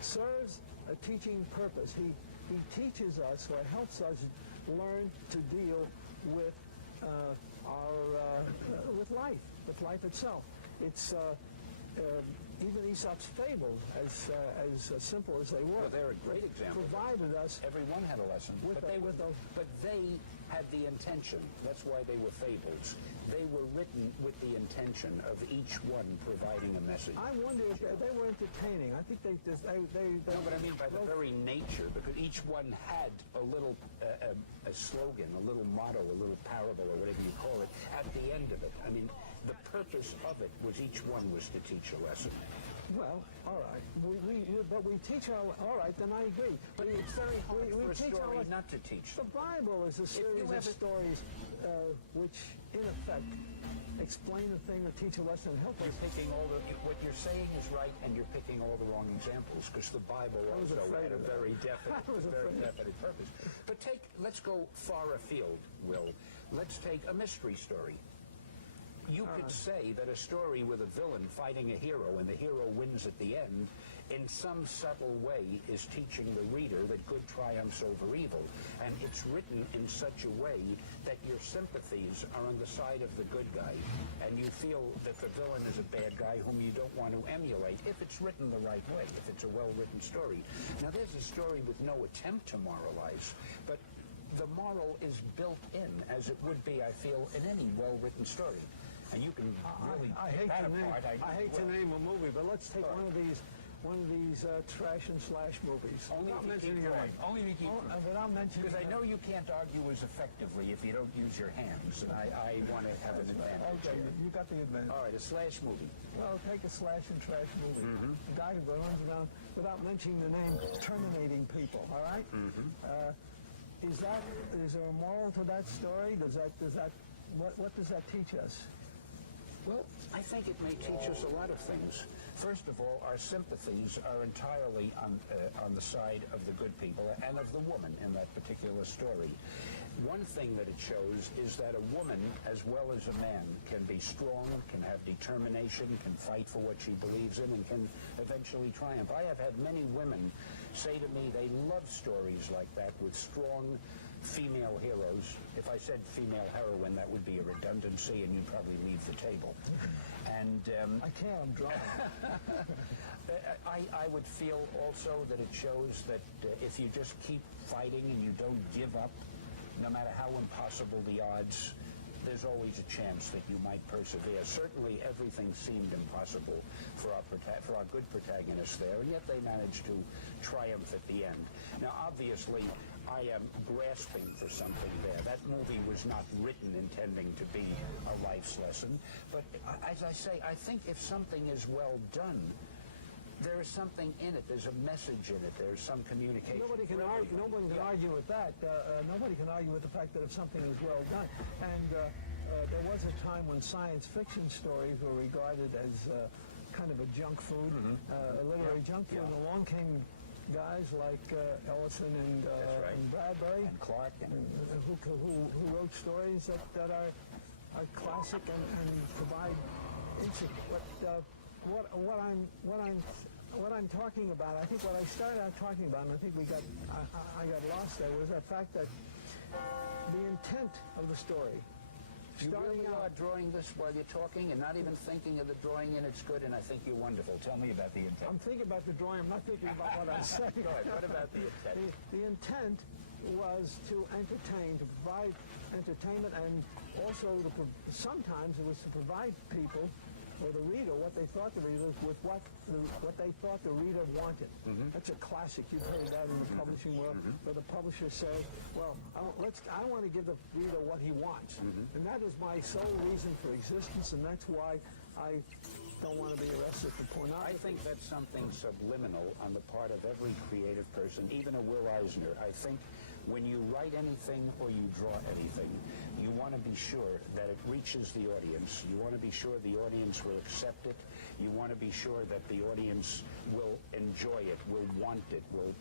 serves a teaching purpose. He teaches us or helps us learn to deal with with life itself. It's even Aesop's fables, as simple as they were. Well, they're a great example. Provided us. Everyone had a lesson, but they had the intention. That's why they were fables. They were written with the intention of each one providing a message. I wonder if they were entertaining. I think they No, but I mean by the very nature, because each one had a little a slogan, a little motto, a little parable, or whatever you call it, at the end of it. I mean, the purpose of it was each one was to teach a lesson. Well, all right. But we teach our... All right, then I agree. But it's very hard for a teach story not to teach. The Bible is a series of stories which, in effect, explain a thing or teach a lesson and help us. You're picking what you're saying is right, and you're picking all the wrong examples, because the Bible also had a very definite purpose. But let's go far afield, Will. Let's take a mystery story. You could say that a story with a villain fighting a hero and the hero wins at the end, in some subtle way, is teaching the reader that good triumphs over evil. And it's written in such a way that your sympathies are on the side of the good guy, and you feel that the villain is a bad guy whom you don't want to emulate if it's written the right way, if it's a well-written story. Now, there's a story with no attempt to moralize, but the moral is built in, as it would be, I feel, in any well-written story. And you can really pick that apart. I hate to name a movie, but let's take one of these trash and slash movies. Only without if you keep drawing. Only if you keep drawing. Without mentioning... Because I know you can't argue as effectively if you don't use your hands, and I want to have an advantage. Okay, you got the advantage. All right, a slash movie. Well, take a slash and trash movie. A guy who runs around, without mentioning the name, terminating people, all right? Is there a moral to that story? What does that teach us? Well, I think it may teach us a lot of things. First of all, our sympathies are entirely on the side of the good people and of the woman in that particular story. One thing that it shows is that a woman, as well as a man, can be strong, can have determination, can fight for what she believes in, and can eventually triumph. I have had many women say to me they love stories like that with strong female heroes. If I said female heroine, that would be a redundancy, and you'd probably leave the table. And I can't, I'm drunk. I would feel also that it shows that if you just keep fighting and you don't give up, no matter how impossible the odds, there's always a chance that you might persevere. Certainly everything seemed impossible for our good protagonists there, and yet they managed to triumph at the end. Now, obviously, I am grasping for something there. That movie was not written intending to be a life's lesson, but as I say, I think if something is well done, there is something in it. There's a message in it. There's some communication. Nobody can argue. Nobody can argue with that. Nobody can argue with the fact that if something is well done, and there was a time when science fiction stories were regarded as kind of a junk food, a literary junk food. And along came guys like Ellison and Bradbury and Clark, and who wrote stories that are classic and provide insight. What I'm talking about, I think what I started out talking about, and I think I got lost there, was the fact that the intent of the story. You really are drawing this while you're talking and not even thinking of the drawing, and it's good, and I think you're wonderful. Tell me about the intent. I'm thinking about the drawing. I'm not thinking about what I'm saying. Go ahead. What about the intent? The intent was to entertain, to provide entertainment, and also sometimes it was to provide people or the reader what they thought the reader with what they thought the reader wanted. That's a classic. You've heard that in the publishing world, where the publisher says, "Well, I want to give the reader what he wants," and that is my sole reason for existence, and that's why I don't want to be arrested for pornography. I think that's something subliminal on the part of every creative person, even a Will Eisner. I think when you write anything or you draw anything, you want to be sure that it reaches the audience. You want to be sure the audience will accept it. You want to be sure that the audience will enjoy it, will want it, will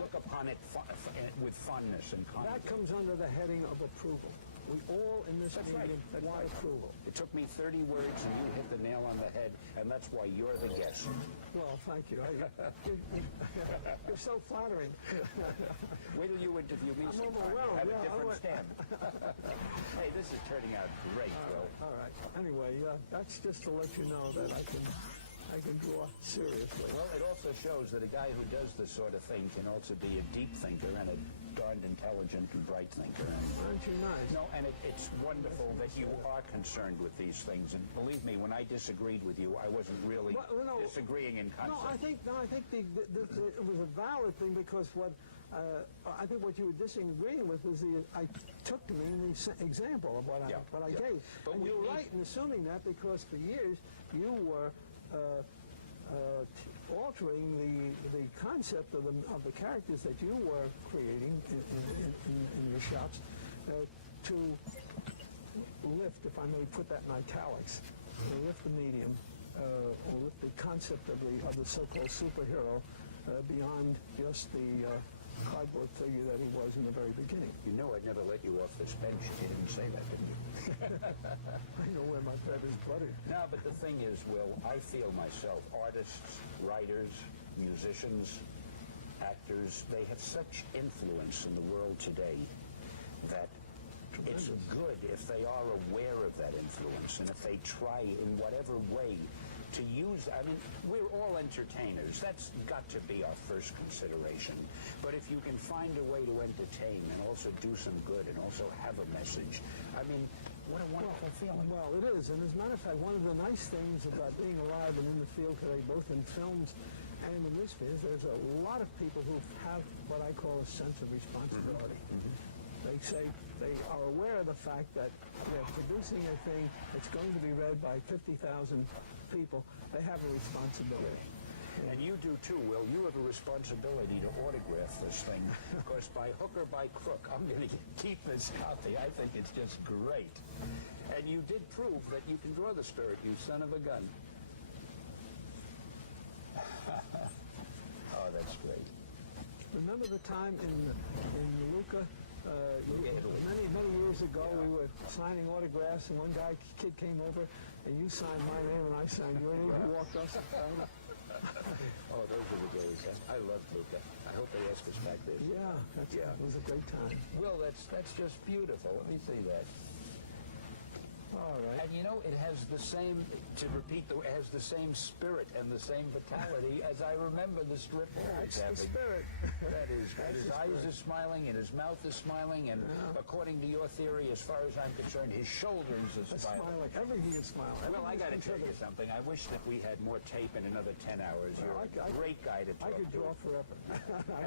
look upon it with fondness and confidence. That comes under the heading of approval. We all in this medium want approval. It took me 30 words and you hit the nail on the head, and that's why you're the guest. Well, thank you. You're so flattering. Wait till you interview me sometime. Overwhelmed. Have a different stamp. Hey, this is turning out great, Will. All right. Anyway, that's just to let you know that I can draw seriously. Well, it also shows that a guy who does this sort of thing can also be a deep thinker and a darned intelligent and bright thinker. Aren't you nice? No, and it's wonderful that you are concerned with these things. And believe me, when I disagreed with you, I wasn't really disagreeing in concept. I think it was a valid thing, because I think what you were disagreeing with was I took to mean the example of what I gave. But and you're right in assuming that, because for years you were altering the concept of the characters that you were creating in your shots to lift, if I may put that in italics, lift the medium or lift the concept of the so-called superhero beyond just the cardboard figure that he was in the very beginning. You know I'd never let you off this bench if you didn't say that, didn't you? I know where my bread is buttered. No, but the thing is, Will, I feel myself, artists, writers, musicians, actors, they have such influence in the world today that it's good if they are aware of that influence, and if they try in whatever way to use, I mean, we're all entertainers. That's got to be our first consideration. But if you can find a way to entertain and also do some good and also have a message, I mean, what a wonderful feeling. Well, it is. And as a matter of fact, one of the nice things about being alive and in the field today, both in films and in this field, there's a lot of people who have what I call a sense of responsibility. They say they are aware of the fact that they're producing a thing that's going to be read by 50,000 people. They have a responsibility. And you do too, Will. You have a responsibility to autograph this thing, because by hook or by crook, I'm going to keep this copy. I think it's just great. And you did prove that you can draw the spirit, you son of a gun. Oh, that's great. Remember the time in Lucca? Many years ago, we were signing autographs, and one kid came over, and you signed my name, and I signed your name. He walked us. Oh, those are the days. I love Luca. I hope they ask us back there. Yeah, it was a great time. Will, that's just beautiful. Let me see that. All right. And you know, it has the same, it has the same spirit and the same vitality as I remember the strip always having. The spirit. That is, his eyes are smiling and his mouth is smiling, and according to your theory, as far as I'm concerned, his shoulders are smiling. Everything is smiling. Well, I got to tell you something. I wish that we had more tape in another 10 hours. You're a great guy to talk to. I could draw forever.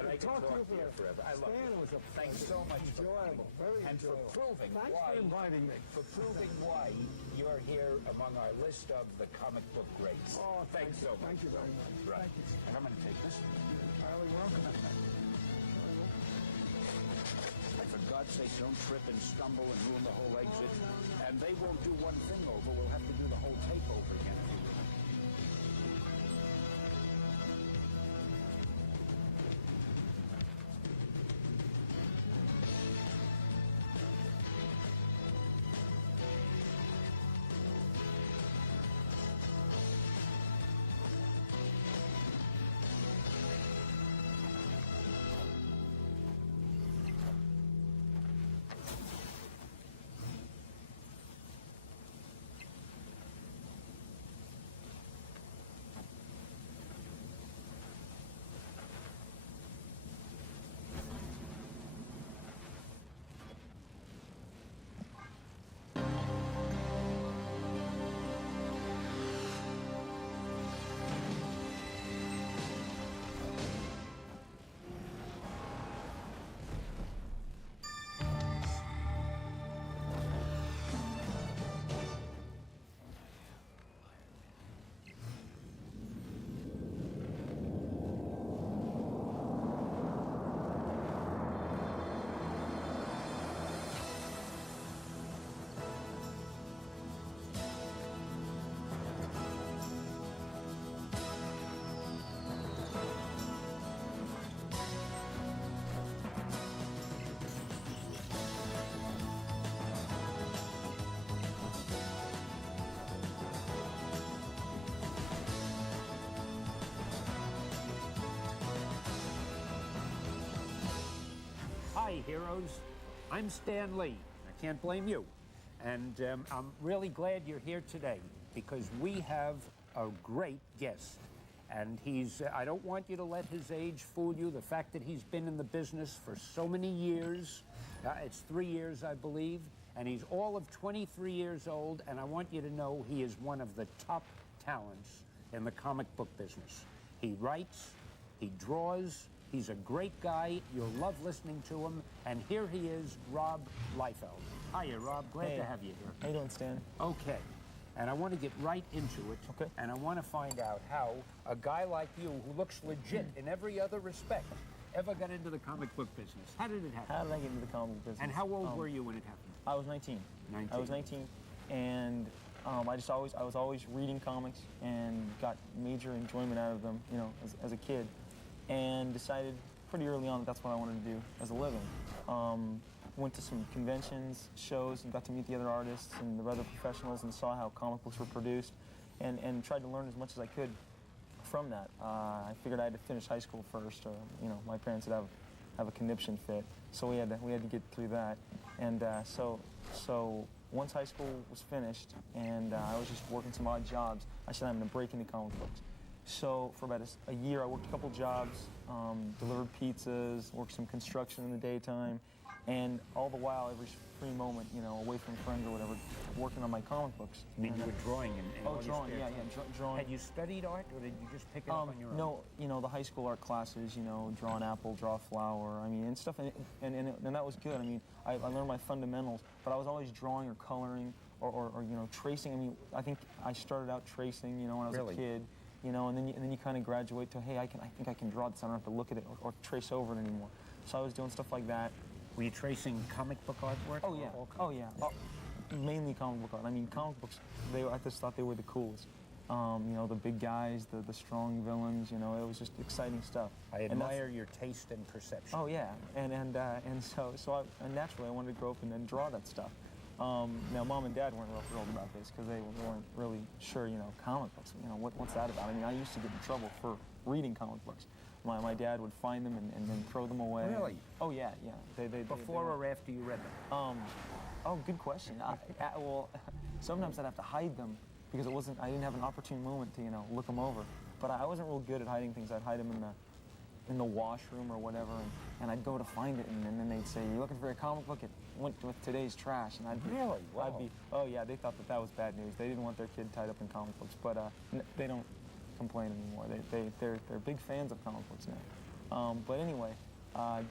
And I could talk to you forever. I love it. Thanks so much. Enjoyable. Very and enjoyable. for proving Thanks why. for inviting me. For proving why. why you're here among our list of the comic book greats. Oh, thanks so much. Thank you very much. Right. Thank you. And I'm going to take this. Highly welcome. For God's sake, don't trip and stumble and ruin the whole exit. And they won't do one thing over. We'll have to do the whole tape over again. Hi, heroes. I'm Stan Lee. I can't blame you. And I'm really glad you're here today because we have a great guest. And I don't want you to let his age fool you. The fact that he's been in the business for so many years, it's 3 years, I believe, and he's all of 23 years old, and I want you to know he is one of the top talents in the comic book business. He writes, he draws, he's a great guy. You'll love listening to him. And here he is, Rob Liefeld. Hiya, Rob. Glad to have you here. How you doing, Stan? Okay. And I want to get right into it. Okay. And I want to find out how a guy like you, who looks legit in every other respect, ever got into the comic book business. How did it happen? How did I get into the comic book business? And how old were you when it happened? I was 19. 19. I was 19, and I was always reading comics and got major enjoyment out of them, you know, as a kid, and decided pretty early on that that's what I wanted to do as a living. Went to some conventions, shows, and got to meet the other artists and the other professionals and saw how comic books were produced, and tried to learn as much as I could from that. I figured I had to finish high school first, or you know, my parents would have a conniption fit, so we had to get through that, and so once high school was finished and I was just working some odd jobs, I said I'm going to break into comic books. So for about a year, I worked a couple jobs, delivered pizzas, worked some construction in the daytime, and all the while, every free moment, you know, away from friends or whatever, working on my comic books. I mean, you were drawing in all your drawing, spare yeah, time. drawing. Had you studied art, or did you just pick it up on your own? No, you know, the high school art classes, you know, draw an apple, draw a flower, I mean, and stuff, and that was good. I mean, I learned my fundamentals, but I was always drawing or coloring or you know, tracing. I mean, I think I started out tracing, you know, when I was a kid. You know, and then you kind of graduate to, hey, I think I can draw this. I don't have to look at it or trace over it anymore. So I was doing stuff like that. Were you tracing comic book artwork? Oh yeah, mainly comic book art. I mean, comic books. I just thought they were the coolest. You know, the big guys, the strong villains. You know, it was just exciting stuff. I admire your taste and perception. Oh yeah, and so naturally I wanted to grow up and then draw that stuff. Now, Mom and Dad weren't real thrilled about this because they weren't really sure, you know, comic books, you know, what's that about? I mean, I used to get in trouble for reading comic books. My dad would find them and then throw them away. Really? Oh, yeah. Before or after you read them? Oh, good question. Well, sometimes I'd have to hide them because I didn't have an opportune moment to, you know, look them over. But I wasn't real good at hiding things. I'd hide them in the washroom or whatever, and I'd go to find it, and then they'd say, "You're looking for a comic book? It went with today's trash." And I'd be, really? Wow. I'd be, oh yeah, they thought that was bad news. They didn't want their kid tied up in comic books, but they don't complain anymore. They're big fans of comic books now. But anyway, out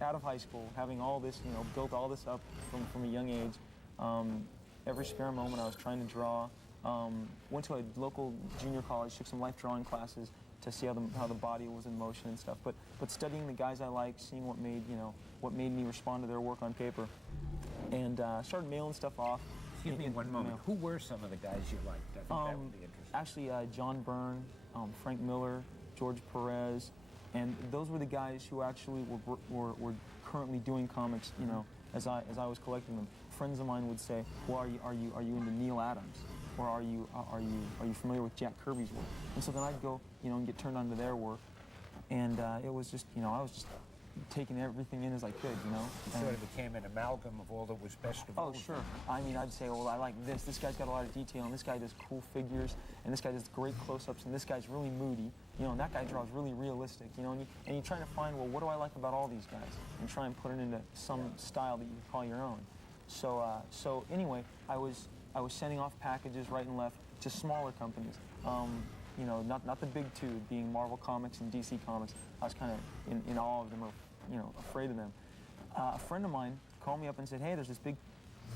of high school, having all this, you know, built all this up from a young age, every spare moment I was trying to draw. Went to a local junior college, took some life drawing classes to see how the body was in motion and stuff. But studying the guys I like, seeing what made me respond to their work on paper, and started mailing stuff off. Excuse me one moment. Who were some of the guys you liked? I think that would be interesting. Actually, John Byrne, Frank Miller, George Perez, and those were the guys who actually were currently doing comics. As I was collecting them. Friends of mine would say, "Well, are you into Neil Adams, or are you familiar with Jack Kirby's work?" And so then I'd go, and get turned on to their work, and it was just, I was just taking everything in as I could, It sort of became an amalgam of all that was best of all. Oh, sure. I mean, I'd say, well, I like this. This guy's got a lot of detail, and this guy does cool figures, and this guy does great close-ups, and this guy's really moody, and that guy draws really realistic, and you're trying to find, well, what do I like about all these guys, and try and put it into some style that you can call your own. So anyway, I was sending off packages right and left to smaller companies. Not the big two, being Marvel Comics and DC Comics. I was kind of in awe of them, or afraid of them. A friend of mine called me up and said, "Hey, there's this big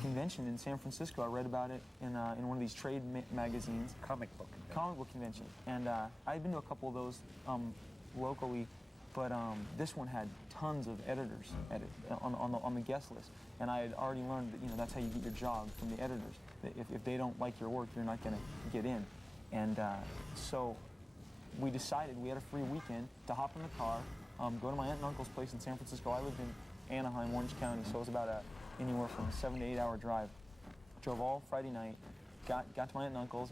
convention in San Francisco. I read about it in one of these trade magazines. Comic book convention. Comic book convention." And I'd been to a couple of those locally, but this one had tons of editors on the guest list. And I had already learned that that's how you get your job, from the editors. If they don't like your work, you're not going to get in. And so we decided, we had a free weekend, to hop in the car, go to my aunt and uncle's place in San Francisco. I lived in Anaheim, Orange County, so it was about anywhere from a 7 to 8 hour drive. Drove all Friday night, got to my aunt and uncle's,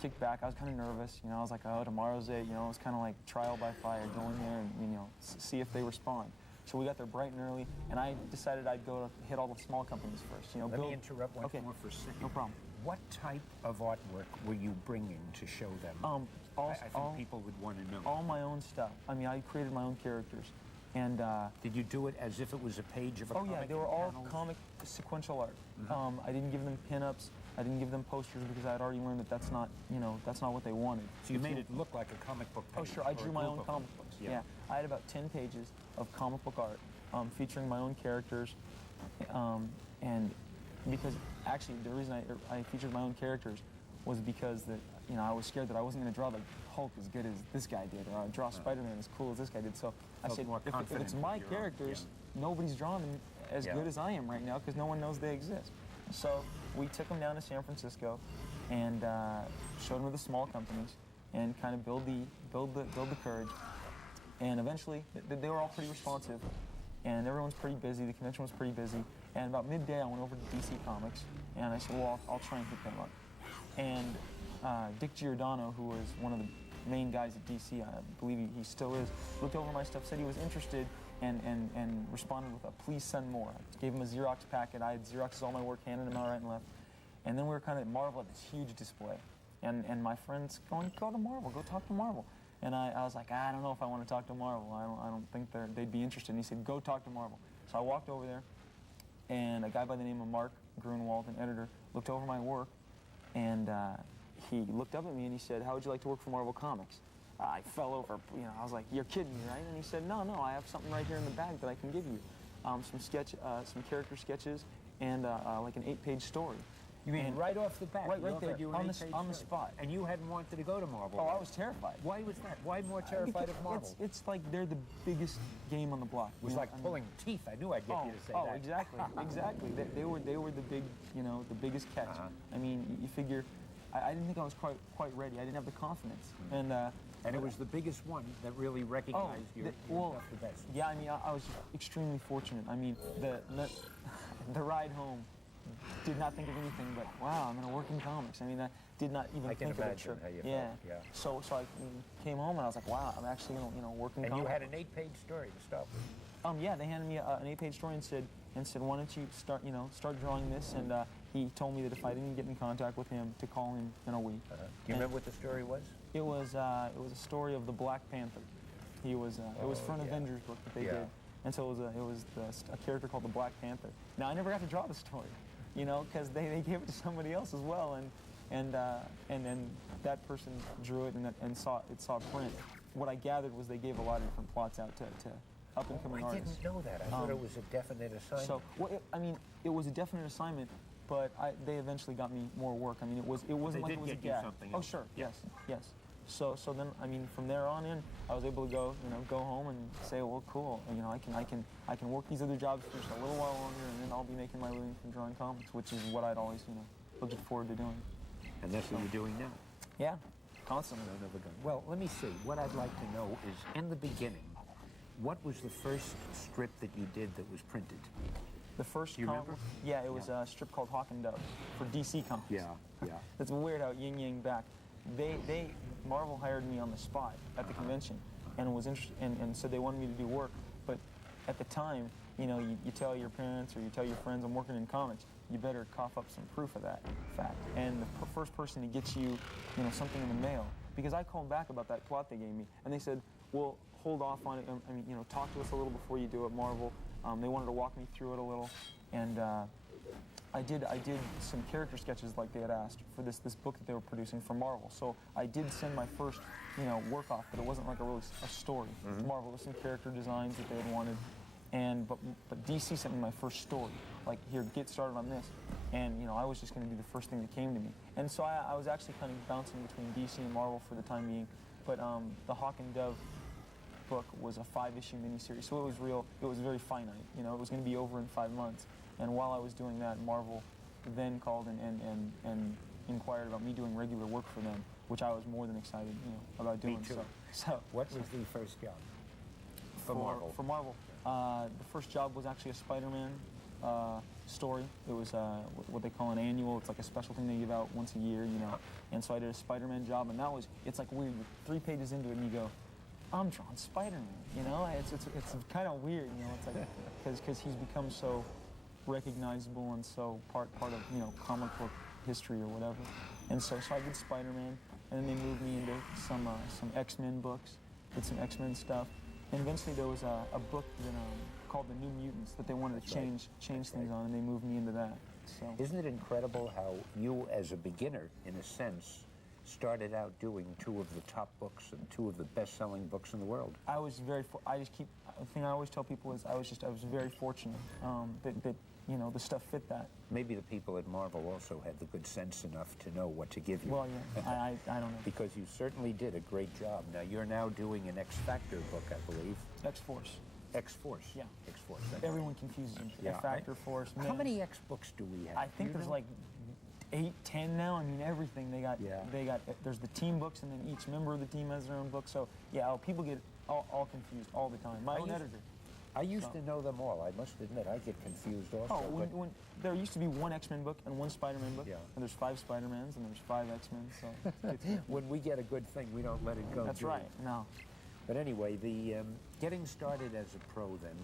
kicked back. I was kind of nervous, I was like, oh, tomorrow's it, it was kind of like trial by fire, go in there and, see if they respond. So we got there bright and early, and I decided I'd go to hit all the small companies first. Let me interrupt once more for a second. No problem. What type of artwork were you bringing to show them? I think people would want to know. All my own stuff. I mean, I created my own characters. And did you do it as if it was a page of a comic? Oh yeah, they were all comic sequential art. I didn't give them pinups. I didn't give them posters because I had already learned that that's not what they wanted. So you made it look like a comic book page. Oh sure, I drew my own comic books. Yeah, I had about 10 pages of comic book art featuring my own characters, and because actually the reason I featured my own characters was because that I was scared that I wasn't going to draw the Hulk as good as this guy did, or I'd draw Spider-Man as cool as this guy did. So I said, if it's my characters, nobody's drawing them as good as I am right now because no one knows they exist. So we took them down to San Francisco and showed them to the small companies and kind of build the courage. And eventually, they were all pretty responsive, and everyone's pretty busy. The convention was pretty busy. And about midday, I went over to DC Comics, and I said, well, I'll try and pick them up. And Dick Giordano, who was one of the main guys at DC, I believe he still is, looked over my stuff, said he was interested, and responded with a please send more. I gave him a Xerox packet. I had Xeroxes all my work, handed him out right and left. And then we were kind of at Marvel at this huge display. And my friend's going, go to Marvel, go talk to Marvel. And I was like, I don't know if I want to talk to Marvel. I don't think they'd be interested. And he said, go talk to Marvel. So I walked over there, and a guy by the name of Mark Grunwald, an editor, looked over my work, and he looked up at me and he said, how would you like to work for Marvel Comics? I fell over, I was like, you're kidding me, right? And he said, no, I have something right here in the bag that I can give you. Some character sketches, and like an 8-page story. You mean right off the bat? Right there, on the spot. And you hadn't wanted to go to Marvel? Oh, I was terrified. Why was that? Why more terrified of Marvel? It's like they're the biggest game on the block. It was like pulling teeth. I knew I'd get you to say that. Oh, exactly. They were the big, the biggest catch. I mean, you figure, I didn't think I was quite ready. I didn't have the confidence. And it was the biggest one that really recognized your stuff the best. Yeah, I mean, I was extremely fortunate. I mean, the ride home did not think of anything but, wow, I'm going to work in comics. I mean, I did not even think of it. I can imagine how you felt. Yeah. So I came home and I was like, wow, I'm actually going to work in comics. And you had an 8-page story to start with. Yeah, they handed me an 8-page story and said, why don't you start drawing this? And he told me that if I didn't get in contact with him, to call him in a week. Do you remember what the story was? It was a story of the Black Panther. It was for an Avengers book that they did. And so it was a character called the Black Panther. Now, I never got to draw the story, because they gave it to somebody else as well, and then that person drew it and saw print. What I gathered was they gave a lot of different plots out to up-and-coming artists. I didn't know that. I thought it was a definite assignment. So, it was a definite assignment, but they eventually got me more work. I mean, it wasn't They like did it was a get you gag. something Oh, else. sure, Yeah. yes. So then, I mean, from there on in, I was able to go home and say, well, cool, I can work these other jobs for just a little while longer, and then I'll be making my living from drawing comics, which is what I'd always, looking forward to doing. And that's what you're doing now. Yeah, constantly. Well, let me see. What I'd like to know is, in the beginning, what was the first strip that you did that was printed? The first You comic, remember? yeah, it was a strip called Hawk and Dove for DC Comics. Yeah. It's weird how yin yang back. Marvel hired me on the spot at the convention, and was interested, and said they wanted me to do work. But at the time, you tell your parents or you tell your friends I'm working in comics. You better cough up some proof of that fact. And the first person to get you, something in the mail, because I called back about that plot they gave me, and they said, well, hold off on it. I mean, talk to us a little before you do it, Marvel. They wanted to walk me through it a little, and I did some character sketches like they had asked for this book that they were producing for Marvel. So I did send my first, work off, but it wasn't like a story. Marvel, it was some character designs that they had wanted, but DC sent me my first story. Like, here, get started on this. And, I was just going to do the first thing that came to me. And so I was actually kind of bouncing between DC and Marvel for the time being. But the Hawk and Dove book was a 5-issue miniseries, so it was very finite. It was going to be over in 5 months. And while I was doing that, Marvel then called and inquired about me doing regular work for them, which I was more than excited, about doing. Me too. So What was the first job? For Marvel. For Marvel. The first job was actually a Spider-Man story. It was what they call an annual. It's like a special thing they give out once a year, And so I did a Spider-Man job, and it's like weird. You're 3 pages into it, and you go, I'm drawing Spider-Man, It's kind of weird, It's like, because he's become so recognizable and so part of, comic book history or whatever. And so I did Spider-Man, and then they moved me into some X-Men books, did some X-Men stuff. And eventually there was a book that, called The New Mutants that they wanted to change things on, and they moved me into that. So Isn't it incredible how you, as a beginner, in a sense, started out doing 2 of the top books and 2 of the best-selling books in the world? I was the thing I always tell people is I was very fortunate that the stuff fit that. Maybe the people at Marvel also had the good sense enough to know what to give you. Well, yeah, I don't know. Because you certainly did a great job. Now, you're now doing an X-Factor book, I believe. X-Force. X-Force? Yeah. X-Force. Everyone confuses them. Yeah, X-Factor, Force. How Man. many X-books do we have? I think there's like 8, 10 now. I mean, everything. They got. There's the team books, and then each member of the team has their own book. So, yeah, people get all confused all the time. My own editor. I used to know them all. I must admit, I get confused also. Oh, when there used to be 1 X-Men book and 1 Spider-Man book, Yeah. and there's 5 Spider-Mans and there's 5 X-Men. So when we get a good thing, we don't let it go. that's do we? right. No. But anyway, the getting started as a pro then,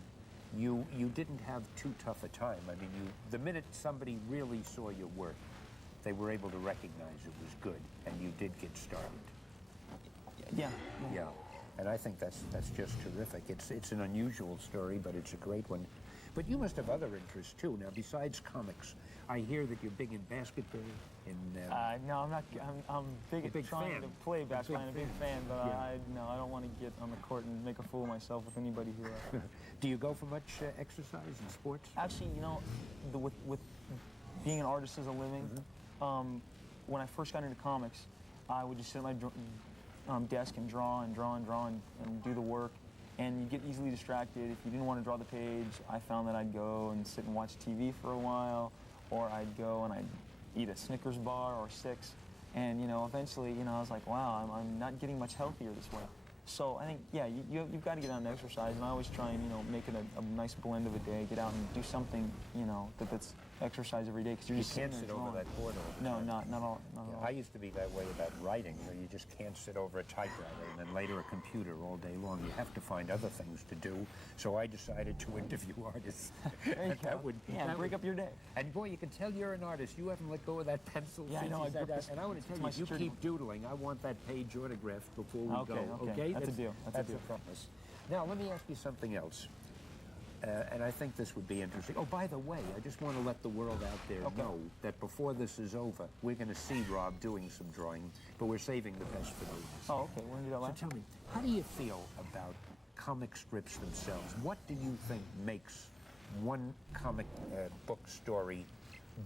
you didn't have too tough a time. I mean, the minute somebody really saw your work, they were able to recognize it was good, and you did get started. Yeah. Yeah, and I think that's just terrific. It's an unusual story, but it's a great one. But you must have other interests too. Now, besides comics, I hear that you're big in basketball. No, I'm not. I'm big at big trying fan. to play basketball. I'm a big fan, but Yeah. I don't want to get on the court and make a fool of myself with anybody who. Do you go for much exercise in sports? Actually, with being an artist as a living, when I first got into comics, I would just sit at my desk and draw and do the work. And you get easily distracted. If you didn't want to draw the page, I found that I'd go and sit and watch TV for a while, or I'd go and I'd eat a Snickers bar or 6. And eventually, I was like, wow, I'm not getting much healthier this way. So I think, yeah, you've got to get out and exercise. And I always try and make it a nice blend of a day. Get out and do something, that's exercise every day, because you're just can't sitting sit there over drawing. that board all the No, time. not at all. I used to be that way about writing. You just can't sit over a typewriter and then later a computer all day long. You have to find other things to do. So I decided to interview artists. There you go. Break up your day. And boy, you can tell you're an artist. You haven't let go of that pencil. Yeah, I since know, you I said gripped that. this- And I want to tell it's you, my if you security. keep doodling, I want that page autographed before we Okay, go. okay. That's a deal. That's a deal. promise. Now, let me ask you something else. And I think this would be interesting. Oh, by the way, I just want to let the world out there know that before this is over, we're going to see Rob doing some drawing, but we're saving the best for the last. Oh, okay. We're gonna do that So last. tell me, how do you feel about comic strips themselves? What do you think makes one comic book story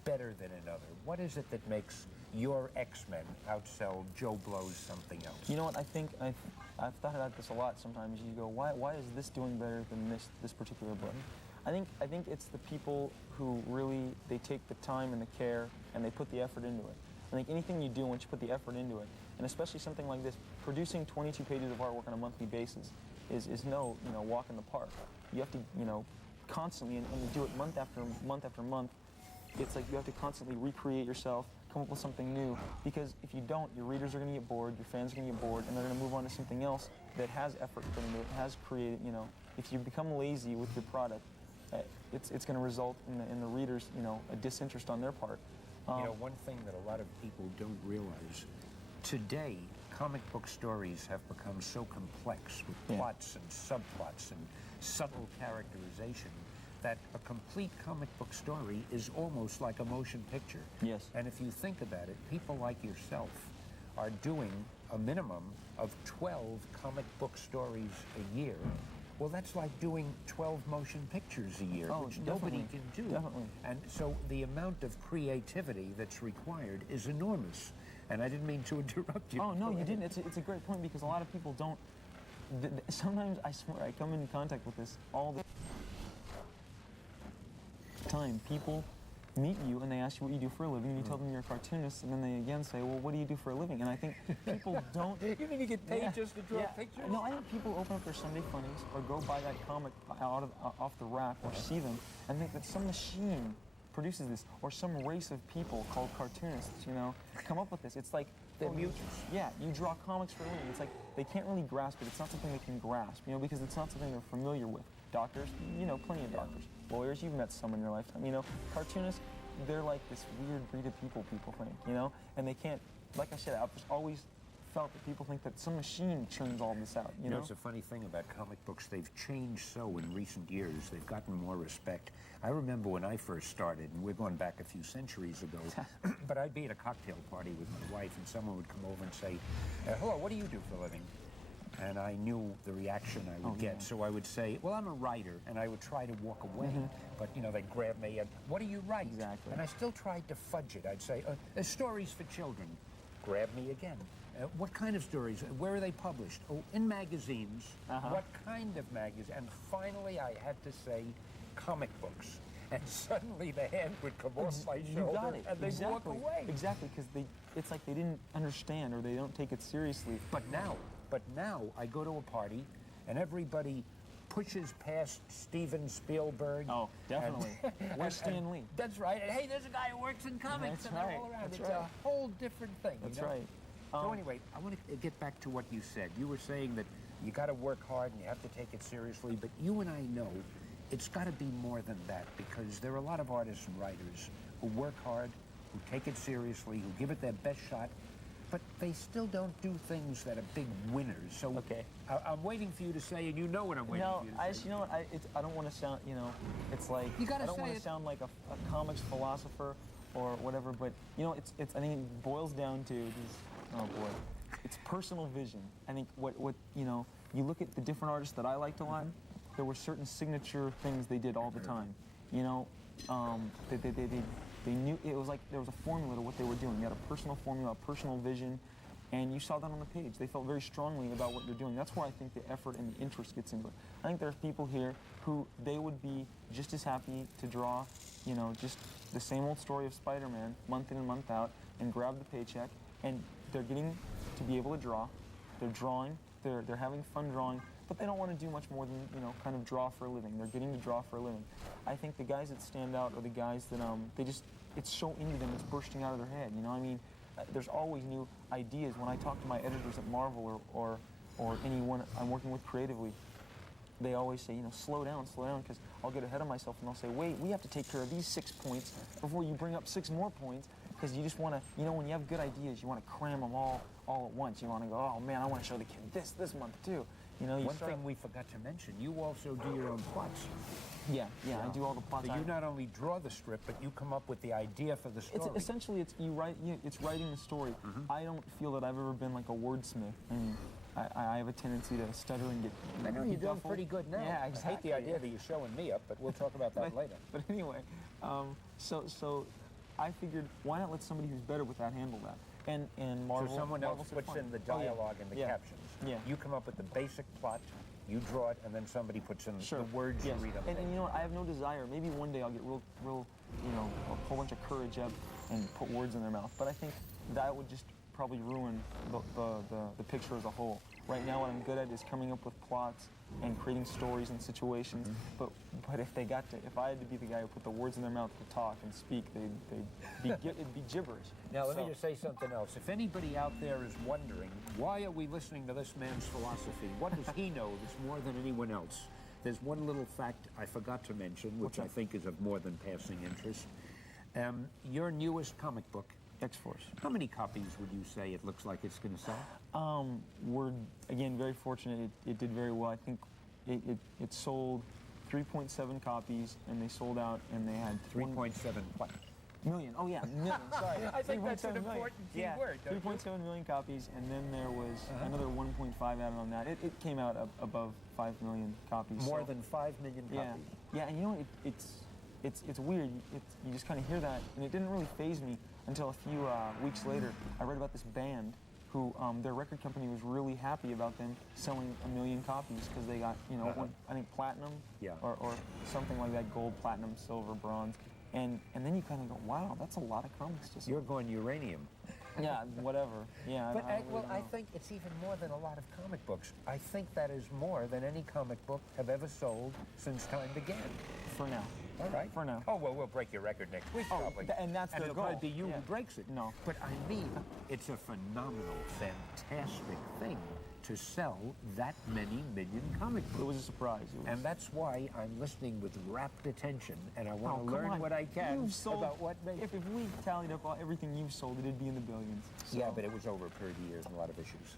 better than another? What is it that makes your X-Men outsell Joe Blow's something else? You know what? I think I've thought about this a lot. Sometimes you go, why is this doing better than this particular book? I think it's the people who really, they take the time and the care and they put the effort into it. I think anything you do, once you put the effort into it, and especially something like this, producing 22 pages of artwork on a monthly basis is no walk in the park. You have to constantly, and you do it month after month after month. It's like you have to constantly recreate yourself, come up with something new, because if you don't, your readers are going to get bored, your fans are going to get bored, and they're going to move on to something else that has effort put into it, has created. If you become lazy with your product, it's going to result in the readers, a disinterest on their part. One thing that a lot of people don't realize, today, comic book stories have become so complex with plots and subplots and subtle characterization that a complete comic book story is almost like a motion picture. Yes. And if you think about it, people like yourself are doing a minimum of 12 comic book stories a year. Well, that's like doing 12 motion pictures a year, which nobody can do. Definitely. And so the amount of creativity that's required is enormous. And I didn't mean to interrupt you. Oh, no, you didn't. It's a great point, because a lot of people don't. Sometimes, I swear, I come in contact with this all the time. People meet you and they ask you what you do for a living, and you tell them you're a cartoonist, and then they again say, well, what do you do for a living? And I think people don't... You mean you get paid just to draw pictures? No, I think people open up their Sunday funnies or go buy that comic off the rack or see them and think that some machine produces this, or some race of people called cartoonists, come up with this. It's like... They're mutants. Yeah, you draw comics for a living. It's like they can't really grasp it. It's not something they can grasp, because it's not something they're familiar with. Doctors, plenty of doctors. Lawyers, you've met some in your lifetime. Cartoonists, they're like this weird breed of people think, and they can't, like I said, I've just always felt that people think that some machine churns all this out, It's a funny thing about comic books. They've changed so in recent years. They've gotten more respect. I remember when I first started, and we're going back a few centuries ago, but I'd be at a cocktail party with my wife, and someone would come over and say, hello, what do you do for a living? And I knew the reaction I would get, so I would say, well, I'm a writer, and I would try to walk away, but, they'd grab me and, what do you write? Exactly. And I still tried to fudge it. I'd say, stories for children. Grab me again. What kind of stories? Where are they published? Oh, in magazines. What kind of magazines? And finally, I had to say, comic books. And suddenly the hand would come off my shoulder, and they'd walk away. Exactly, because it's like they didn't understand, or they don't take it seriously. But now I go to a party, and everybody pushes past Steven Spielberg. Oh, definitely. Where's Stan Lee? That's right. And hey, there's a guy who works in comics, and they're all around. It's a whole different thing. That's right. So anyway, I want to get back to what you said. You were saying that you got to work hard and you have to take it seriously, but you and I know it's got to be more than that, because there are a lot of artists and writers who work hard, who take it seriously, who give it their best shot, but they still don't do things that are big winners. So I'm waiting for you to say, and you know what I'm waiting for you to say. I don't want to sound, it's like, I don't want to sound like a comics philosopher or whatever, but, I think it boils down to this, oh boy, it's personal vision. I think what you look at the different artists that I liked a lot, there were certain signature things they did all the time. They knew, it was like there was a formula to what they were doing. They had a personal formula, a personal vision, and you saw that on the page. They felt very strongly about what they're doing. That's where I think the effort and the interest gets into it. I think there's people here who they would be just as happy to draw, just the same old story of Spider-Man month in and month out and grab the paycheck, and they're getting to be able to draw. They're drawing. They're having fun drawing, but they don't want to do much more than, kind of draw for a living. They're getting to draw for a living. I think the guys that stand out are the guys that, it's so into them, it's bursting out of their head, there's always new ideas. When I talk to my editors at Marvel or anyone I'm working with creatively, they always say, slow down, because I'll get ahead of myself and I'll say, wait, we have to take care of these 6 points before you bring up 6 more points, because you just want to, when you have good ideas, you want to cram them all at once. You want to go, oh man, I want to show the kid this month too. One thing we forgot to mention, you also do your own plots. Yeah, I do all the plots. So you not only draw the strip, but you come up with the idea for the story. Essentially, it's writing the story. I don't feel that I've ever been like a wordsmith. I have a tendency to stutter and get. I know you're doing pretty good now. Yeah, exactly. I hate the idea that you're showing me up, but we'll talk about that later. But anyway, so I figured, why not let somebody who's better with that handle that? And Marvel. So someone Marvel else said, puts fine. in the Oh, yeah. dialogue and the Yeah. captions. Yeah. You come up with the basic plot, you draw it, and then somebody puts in Sure. the words Yes. you read on And the you know what? I have no desire. Maybe one day I'll get real, a whole bunch of courage up and put words in their mouth. But I think that would just probably ruin the picture as a whole. Right now, what I'm good at is coming up with plots and creating stories and situations. But if I had to be the guy who put the words in their mouth to talk and speak, it'd be gibberish. Now, let me just say something else. If anybody out there is wondering, why are we listening to this man's philosophy? What does he know that's more than anyone else? There's one little fact I forgot to mention, which I think is of more than passing interest. Your newest comic book, X-Force. how many copies would you say it looks like it's going to sell? We're, again, very fortunate. It did very well. I think it sold 3.7 copies, and they sold out, and they had 3.7 what? million. Oh, yeah, million. Sorry. I think that's an 3.7 million. important key Yeah, word, don't you? 3.7 million copies, and then there was another 1.5 added on that. It came out above 5 million copies. More so, than 5 million yeah. copies. Yeah, and you know, it's weird. You just kind of hear that, and it didn't really faze me until a few weeks later. I read about this band who their record company was really happy about them selling 1 million copies because they got, I think platinum or something like that, gold, platinum, silver, bronze. And then you kind of go, wow, that's a lot of comics to sell. You're going uranium. Yeah, whatever. Yeah. But I think it's even more than a lot of comic books. I think that is more than any comic book have ever sold since time began. For now. All right. For now. Oh, well, we'll break your record next week, probably. And that's their it'll goal. probably be you Yeah. who breaks it. No. But I mean, it's a phenomenal, fantastic thing to sell that many million comic books. It was a surprise. And that's why I'm listening with rapt attention, and I want Oh, to come learn on. what I can You've sold, about what makes. If we tallied up everything you've sold, it'd be in the billions. So. Yeah, but it was over 30 years and a lot of issues.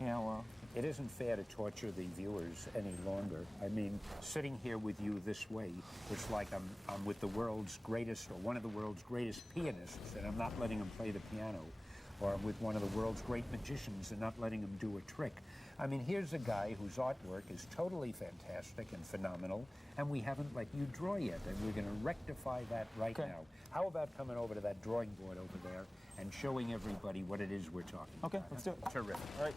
Yeah, well. It isn't fair to torture the viewers any longer. I mean, sitting here with you this way, it's like I'm with the world's greatest, or one of the world's greatest pianists, and I'm not letting him play the piano. Or I'm with one of the world's great magicians and not letting him do a trick. I mean, here's a guy whose artwork is totally fantastic and phenomenal, and we haven't let you draw yet, and we're going to rectify that right now. How about coming over to that drawing board over there and showing everybody what it is we're talking about? Okay, let's do it. Terrific. All right.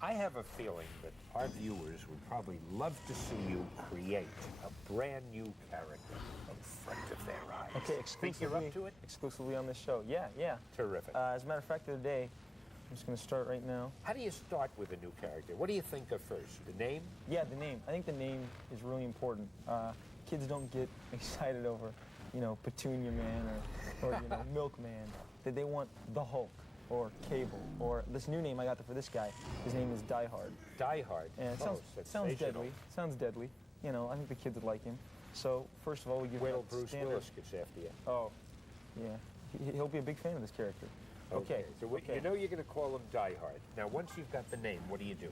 I have a feeling that our viewers would probably love to see you create a brand new character in front of their eyes. Okay, Think you're up to it? Exclusively on this show. Yeah. Terrific. As a matter of fact, today, I'm just going to start right now. How do you start with a new character? What do you think of first? The name? Yeah, the name. I think the name is really important. Kids don't get excited over, Petunia Man or Milkman. They want the Hulk or Cable or this new name I got for this guy. His name is Die Hard. Die Hard. And it sounds deadly. Sounds deadly. I think the kids would like him. So first of all, we give Wait till him Bruce standard. Willis gets after you. Oh, yeah. He'll be a big fan of this character. Okay. So you know you're going to call him Die Hard. Now, once you've got the name, what do you do?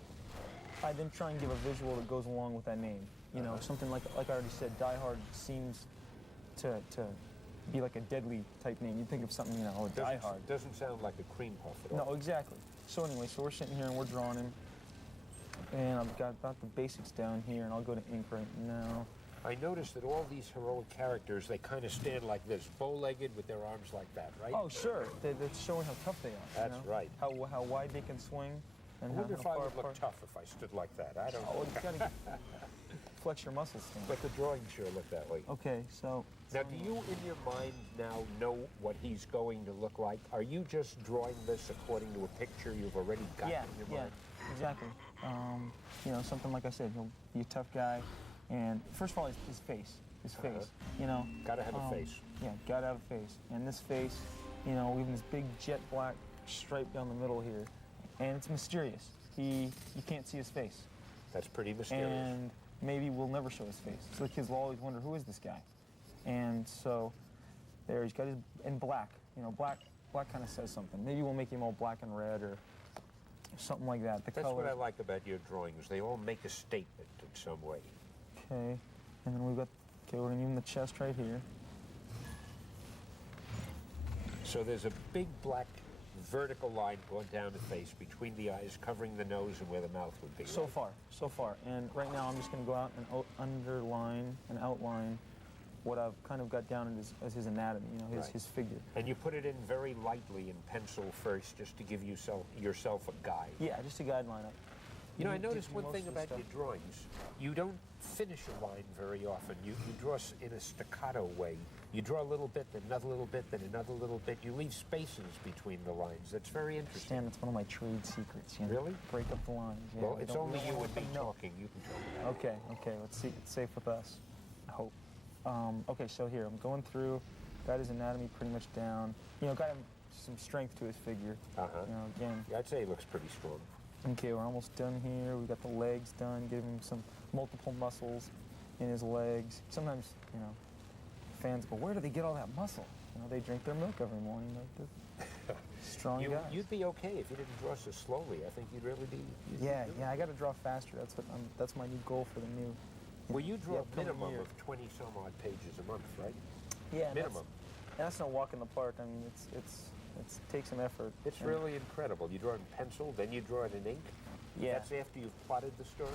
I then try and give a visual that goes along with that name. Something like I already said, Die Hard seems to be like a deadly type name. You'd think of something, Die Hard. Doesn't sound like a cream puff at all. No, exactly. So anyway, we're sitting here and we're drawing him. And I've got about the basics down here, and I'll go to ink right now. I noticed that all these heroic characters, they kind of stand like this, bow-legged with their arms like that, right? Oh, sure. That's showing how tough they are. That's right. How wide they can swing. And I wonder how if I far would look apart. tough if I stood like that. I don't Oh, know. you gotta flex your muscles, Stan. But the drawing sure looked that way. Okay, so... Now, do you, in your mind now, know what he's going to look like? Are you just drawing this according to a picture you've already got in your mind? Exactly. Something like I said, he'll be a tough guy. And first of all, his face. His face, Gotta have a face. Yeah, gotta have a face. And this face, even this big jet black stripe down the middle here. And it's mysterious. You can't see his face. That's pretty mysterious. And maybe we'll never show his face. So the kids will always wonder, who is this guy? And so there he's got his, in black. Black kind of says something. Maybe we'll make him all black and red or something like that. That's what I like about your drawings. They all make a statement in some way. Okay, and then we're gonna give him the chest right here. So there's a big black vertical line going down the face between the eyes, covering the nose and where the mouth would be. So far. And right now I'm just gonna go out and underline and outline what I've kind of got down as his anatomy, you know, his figure. And you put it in very lightly in pencil first, just to give yourself a guide. Yeah, just a guideline. You know, I noticed one thing about your drawings. You don't finish a line very often. You draw in a staccato way. You draw a little bit, then another little bit, then another little bit. You leave spaces between the lines. That's very interesting. Stan, that's one of my trade secrets. You know? Really? Break up the lines. Yeah, Well, it's only you and me talking. You can talk about it. Okay, let's see. It's safe with us, I hope. Okay, so here, I'm going through, got his anatomy pretty much down. You know, got him some strength to his figure. You know, again. Yeah, I'd say he looks pretty strong. Okay, we're almost done here. We got the legs done, give him some multiple muscles in his legs. Sometimes, you know, fans go, where do they get all that muscle? You know, they drink their milk every morning. They're strong guys. You'd be okay if you didn't draw so slowly. I think you'd really be. Yeah, I got to draw faster. That's my new goal for the new. Well, you draw a minimum year. of 20 some odd pages a month, right? Yeah, minimum. That's no walk in the park. I mean, it takes some effort. It's really incredible. You draw it in pencil, then you draw it in ink. Yeah. That's after you've plotted the story.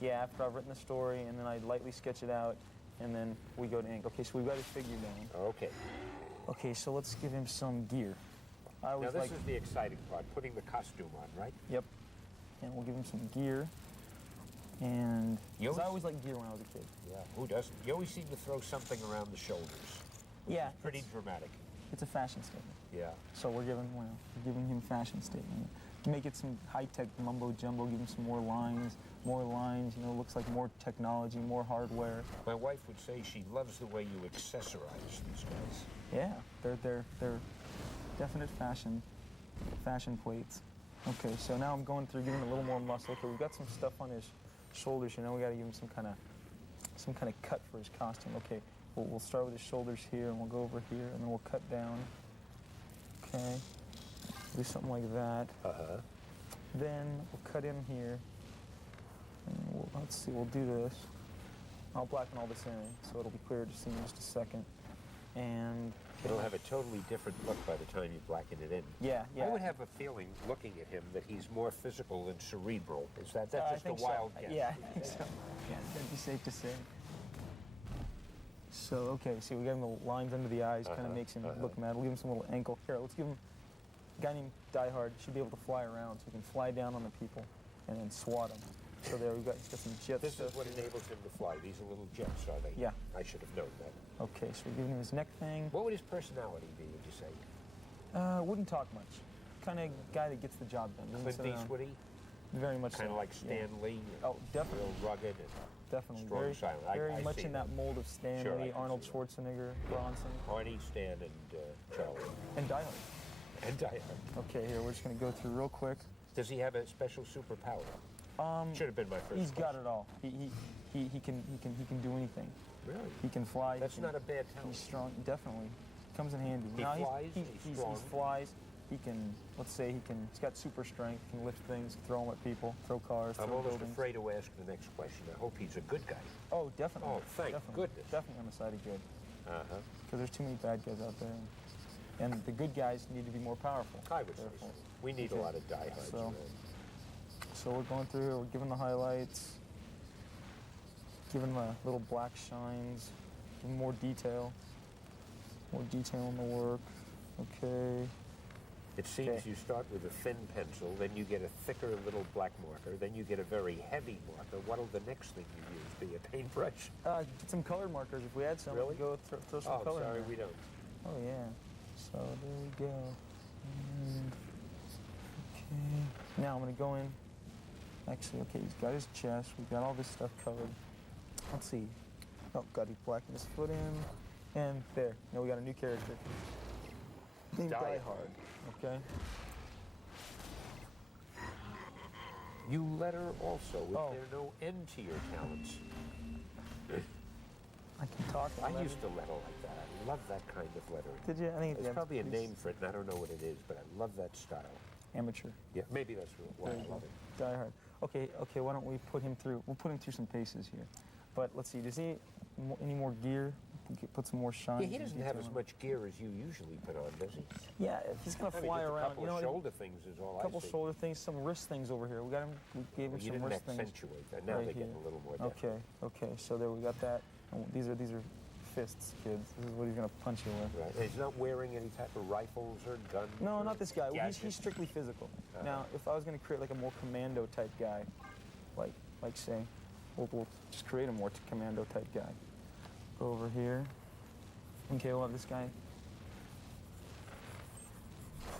Yeah, after I've written the story, and then I lightly sketch it out, and then we go to ink. Okay, so we've got his figure down. Okay. Okay, so let's give him some gear. Now this is the exciting part, putting the costume on, right? Yep. And we'll give him some gear. And I always liked gear when I was a kid. Yeah, who doesn't? You always seem to throw something around the shoulders. Yeah. Pretty dramatic. It's a fashion statement. Yeah. So we're giving him fashion statement. To make it some high-tech mumbo-jumbo, give him some more lines, you know, looks like more technology, more hardware. My wife would say she loves the way you accessorize these guys. Yeah, they're definite fashion plates. Okay, so now I'm going through giving a little more muscle. Okay, we've got some stuff on his shoulders, you know, we got to give him some kind of cut for his costume. Okay, we'll start with his shoulders here, and we'll go over here, and then we'll cut down. Okay, do something like that. Then we'll cut in here, and let's see, we'll do this. I'll blacken all this in, so it'll be clear to see in just a second. And it'll have a totally different look by the time you blacken it in. Yeah. I would have a feeling, looking at him, that he's more physical than cerebral. Is that's just a wild guess? Yeah, I think so. Yeah, that'd be safe to say. So, okay, see, we got him the lines under the eyes, kind of makes him look mad. We'll give him some little ankle. Here, let's give him a guy named Die Hard. Should be able to fly around, so he can fly down on the people and then swat them. So there, he's got some jets. This is what enables him to fly. These are little jets, are they? Yeah. I should have known that. Okay, so we're giving him his neck thing. What would his personality be, would you say? Wouldn't talk much. Kind of guy that gets the job done. Clint Eastwoody? Very much Kind of like Stan Lee? Oh, definitely. Real rugged and definitely. strong, Very, silent. very I much see in that mold of Stan Sure, Lee, Arnold Schwarzenegger, Bronson. Arnie, Stan, and Charlie. And Die Hard. And Die Hard. Okay, here, we're just going to go through real quick. Does he have a special superpower? Should have been my first He's question. got it all. He can do anything. Really? He can fly. That's not a bad talent. He's strong. Definitely. Comes in handy. He flies, he's strong. He flies. He can, let's say he's got super strength, can lift things, throw them at people, throw cars, I'm throw almost buildings. afraid to ask the next question. I hope he's a good guy. Oh, definitely. Oh, thank definitely. goodness. Definitely on the side of good. Because there's too many bad guys out there. And the good guys need to be more powerful. I would say so. We need a lot of diehards around. So we're going through here, we're giving the highlights, giving the little black shines, giving more detail in the work. Okay. It seems you start with a thin pencil, then you get a thicker little black marker, then you get a very heavy marker. What'll the next thing you use be? A paintbrush? Get some colored markers if we had some. Really? Go throw some color in sorry, there. we don't. Oh yeah. So there we go. And, okay. Now I'm gonna go in. Actually, okay, he's got his chest. We've got all this stuff covered. Let's see. Oh God, he blackened his foot in. And there. Now we got a new character. Named Die Hard. Okay. You letter also. Is Oh. there no end to your talents? I can talk. I used to letter like that. I love that kind of lettering. Did you? I think There's probably a name for it, and I don't know what it is, but I love that style. Amateur. Yeah, maybe that's why I love it. Die Hard. Okay, why don't we put him through, we'll put him through some paces here. But let's see, does he any more gear? Put some more shine. Yeah, he doesn't have as much gear as you usually put on, does he? Yeah, if he's gonna I mean, fly just around. a couple You know, of shoulder things is all a couple I see. shoulder things, some wrist things over here. We gave him You some didn't wrist things. accentuate that. Now right they're getting here. a little more definite. Okay, so there we got that. And these are fists, kids. This is what he's gonna punch you with. Right. And he's not wearing any type of rifles or guns? No, or not this guy. He's gadgets? strictly physical. Now, if I was gonna create like a more commando type guy, like say, we'll just create a more commando type guy. Go over here. Okay, we'll have this guy.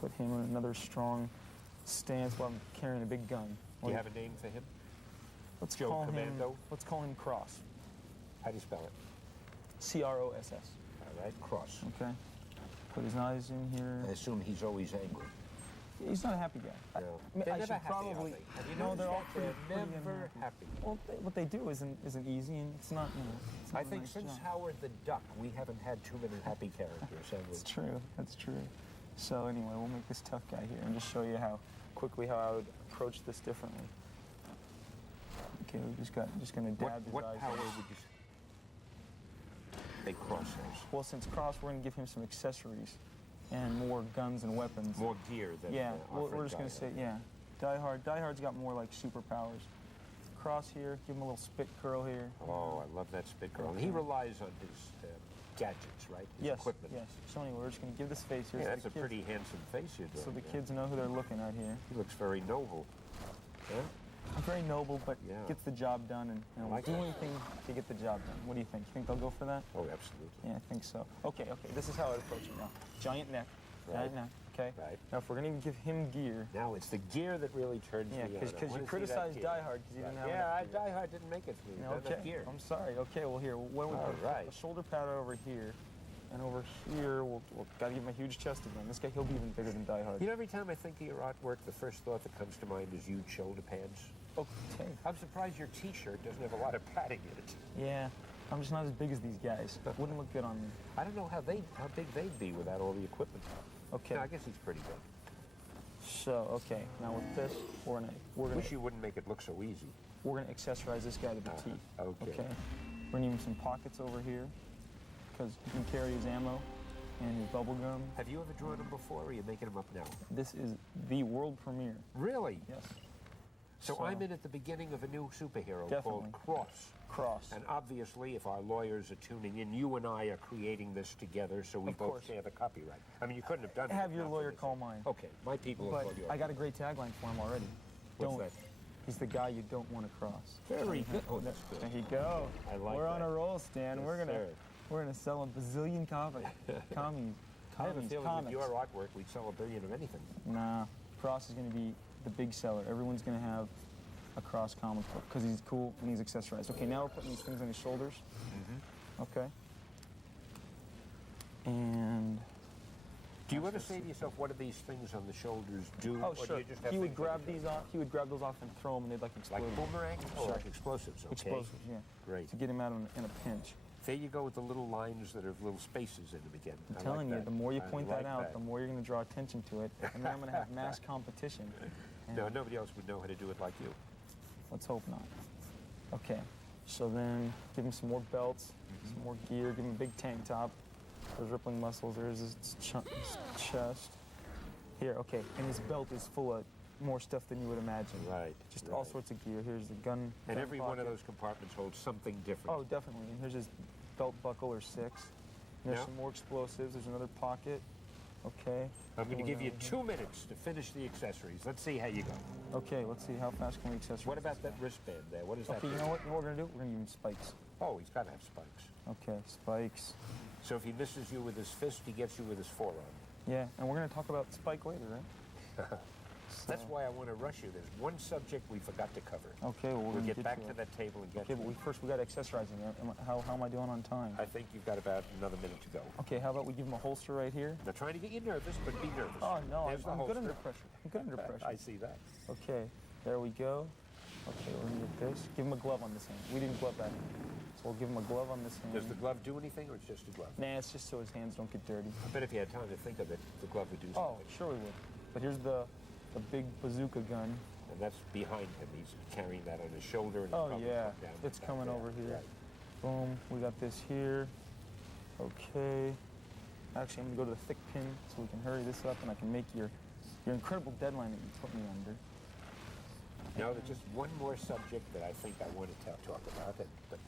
Put him in another strong stance while I'm carrying a big gun. Do you have a name for him? Let's Joe call Commando? him. Let's call him Cross. How do you spell it? CROSS. All right, Cross. Okay. Put his eyes in here. I assume he's always angry. He's not a happy guy. No. I mean, They're I never should happy, probably. are they? Have you No, noticed they're all that? pretty, They're pretty never unhappy. happy. Well, what they do isn't easy, and it's not. It's not I a think nice since job. Howard the Duck, we haven't had too many happy characters, have we? That's true. That's true. So anyway, we'll make this tough guy here and just show you how I would approach this differently. Okay, we're just gonna dab his What eyes. power in. would you say? They crosshairs. Well, since Cross, we're gonna give him some accessories and more guns and weapons. More gear than Yeah, our we're friend just gonna Guy say, had. yeah. Die Hard's got more like superpowers. Cross here, give him a little spit curl here. Oh, I love that spit curl. And he relies on his gadgets, right? His Yes, equipment. yes. So anyway, we're just gonna give this face here. Yeah, so that's the a kids- pretty handsome face you're doing. So the there. kids know who they're looking at here. He looks very noble. Yeah? Very noble, but Yeah. gets the job done and will like do that. anything to get the job done. What do you think? You think they'll go for that? Oh, absolutely. Yeah, I think so. Okay, this is how I'd approach it now. Giant neck, Right. giant neck, okay? Right. Now, if we're going to give him gear, Now, it's the gear that really turns yeah, me on. I because wanna you see criticized that Die gear. Hard because he didn't have Yeah, enough gear. Die Hard didn't make it for me. Yeah, Not enough okay, gear. I'm sorry. Okay, well, here, why don't we All put right. a shoulder pad over here, and over here, we'll got to give him a huge chest again. This guy, he'll be even bigger than Die Hard. You know, every time I think of your artwork, the first thought that comes to mind is huge shoulder pads. Okay. I'm surprised your T-shirt doesn't have a lot of padding in it. Yeah, I'm just not as big as these guys. Wouldn't look good on me. I don't know how big they'd be without all the equipment. Okay. No, I guess he's pretty big. So, okay, now with this, we're gonna Wish you wouldn't make it look so easy. accessorize this guy to the T. Okay. We're gonna give him some pockets over here, because he can carry his ammo and his bubble gum. Have you ever drawn them before, or are you making them up now? This is the world premiere. Really? Yes. So I'm in at the beginning of a new superhero called Definitely. Cross. Cross. And obviously, if our lawyers are tuning in, you and I are creating this together, so we Of both course. share the copyright. I mean, you couldn't have done it. Have if your not for lawyer this. call mine. Okay, my people will But call yours. I got a great tagline for him already. What's Don't. that? He's the guy you don't want to cross. Very good. Oh, that's There good. you go. I like We're on that. a roll, Stan. Yes, we're sir. gonna sell a bazillion copies. Commies. I have a Commies. feeling Comics. with your artwork, we'd sell a billion of anything. Nah, Cross is going to be the big seller. Everyone's going to have a Cross comic book because he's cool and he's accessorized. Okay, now we're putting these things on his shoulders. Okay. And Do you ever say to yourself, what do these things on the shoulders do? oh or do sure, you just have he would things on grab your these off. He would grab those off and throw them, and they'd like explode. Like boomerangs? Oh, Sure. like explosives, okay. Explosives, yeah. Great. To get him out in a pinch. There you go with the little lines that have little spaces in them again. I'm I telling like you, that. the more you I point like that out, the more you're going to draw attention to it, and then I'm going to have mass competition. And No, nobody else would know how to do it like you. let's hope not. Okay, so then give him some more belts, some more gear, give him a big tank top. Those rippling muscles, there's his chest. Here, okay, and his belt is full of more stuff than you would imagine. Right. Just all right. sorts of gear. Here's the gun. And gun every one of pocket. those compartments holds something different. Oh, definitely. And here's his belt buckle or 6. And there's Yeah. some more explosives. There's another pocket. Okay. I'm going to give you Over here. 2 minutes to finish the accessories. Let's see how you go. Okay, let's see how fast can we accessorize. What about that wristband there? What is that? Okay, you do? know what we're gonna do? We're gonna give him spikes. Oh, he's got to have spikes. Okay, spikes. So if he misses you with his fist, he gets you with his forearm. Yeah, and we're gonna talk about spike later, right? That's why I want to rush you. There's one subject we forgot to cover. Okay, well we're We'll gonna get back to to it. that table and get Okay, to but it. first we got to accessorize him. How am I doing on time? I think you've got about another minute to go. Okay, how about we give him a holster right here? Not trying to get you nervous, but be nervous. Oh no, There's the I'm good under holster. pressure. I'm good under pressure. I see that. Okay, there we go. Okay, we're gonna get this. Give him a glove on this hand. We didn't glove that hand. So we'll give him a glove on this hand. Does the glove do anything, or it's just a glove? Nah, it's just so his hands don't get dirty. I bet if you had time to think of it, the glove would do Oh, something. sure we would. But here's the big bazooka gun. And that's behind him. He's carrying that on his shoulder. And it's Oh probably yeah, tucked down it's back coming there. over here. Right. Boom, we got this here. Okay. Actually, I'm gonna go to the thick pin so we can hurry this up and I can make your incredible deadline that you put me under. Now, there's just one more subject that I think I want to talk about, but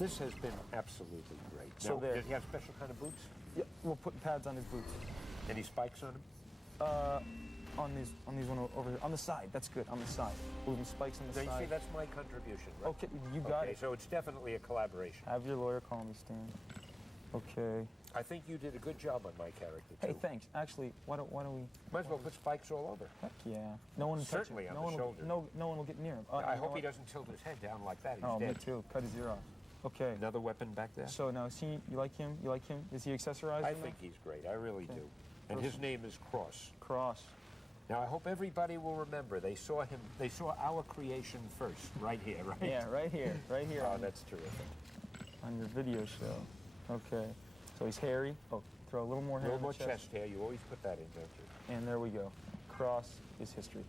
This has been absolutely great. So Now, there. does he have special kind of boots? Yeah, we'll put pads on his boots. Any spikes on him? On these one over here. On the side, that's good. On the side. Moving spikes on the So you side. see, that's my contribution, right? Okay, you got Okay, it. so it's definitely a collaboration. Have your lawyer call me, Stan. Okay. I think you did a good job on my character, too. Hey, thanks. Actually, why don't we? Might as well put spikes all over. Heck yeah. No one will touch Certainly him. on No the one shoulder. no one will get near him. I you know hope he what? doesn't tilt his head down like that. He's Oh, me dead. too. Cut his ear off. Okay. Another weapon back there? So now, is he? You like him? You like him? Is he accessorized? I enough? think he's great. I really Okay. do. And his name is Cross. Cross. Now, I hope everybody will remember they saw our creation first, right here, right? Yeah, right here. Right here. Oh, on, that's terrific. on your video show. Okay. So he's hairy. Oh, throw a little more A hair little on more the chest hair. You always put that in, don't you? And there we go. Cross is history.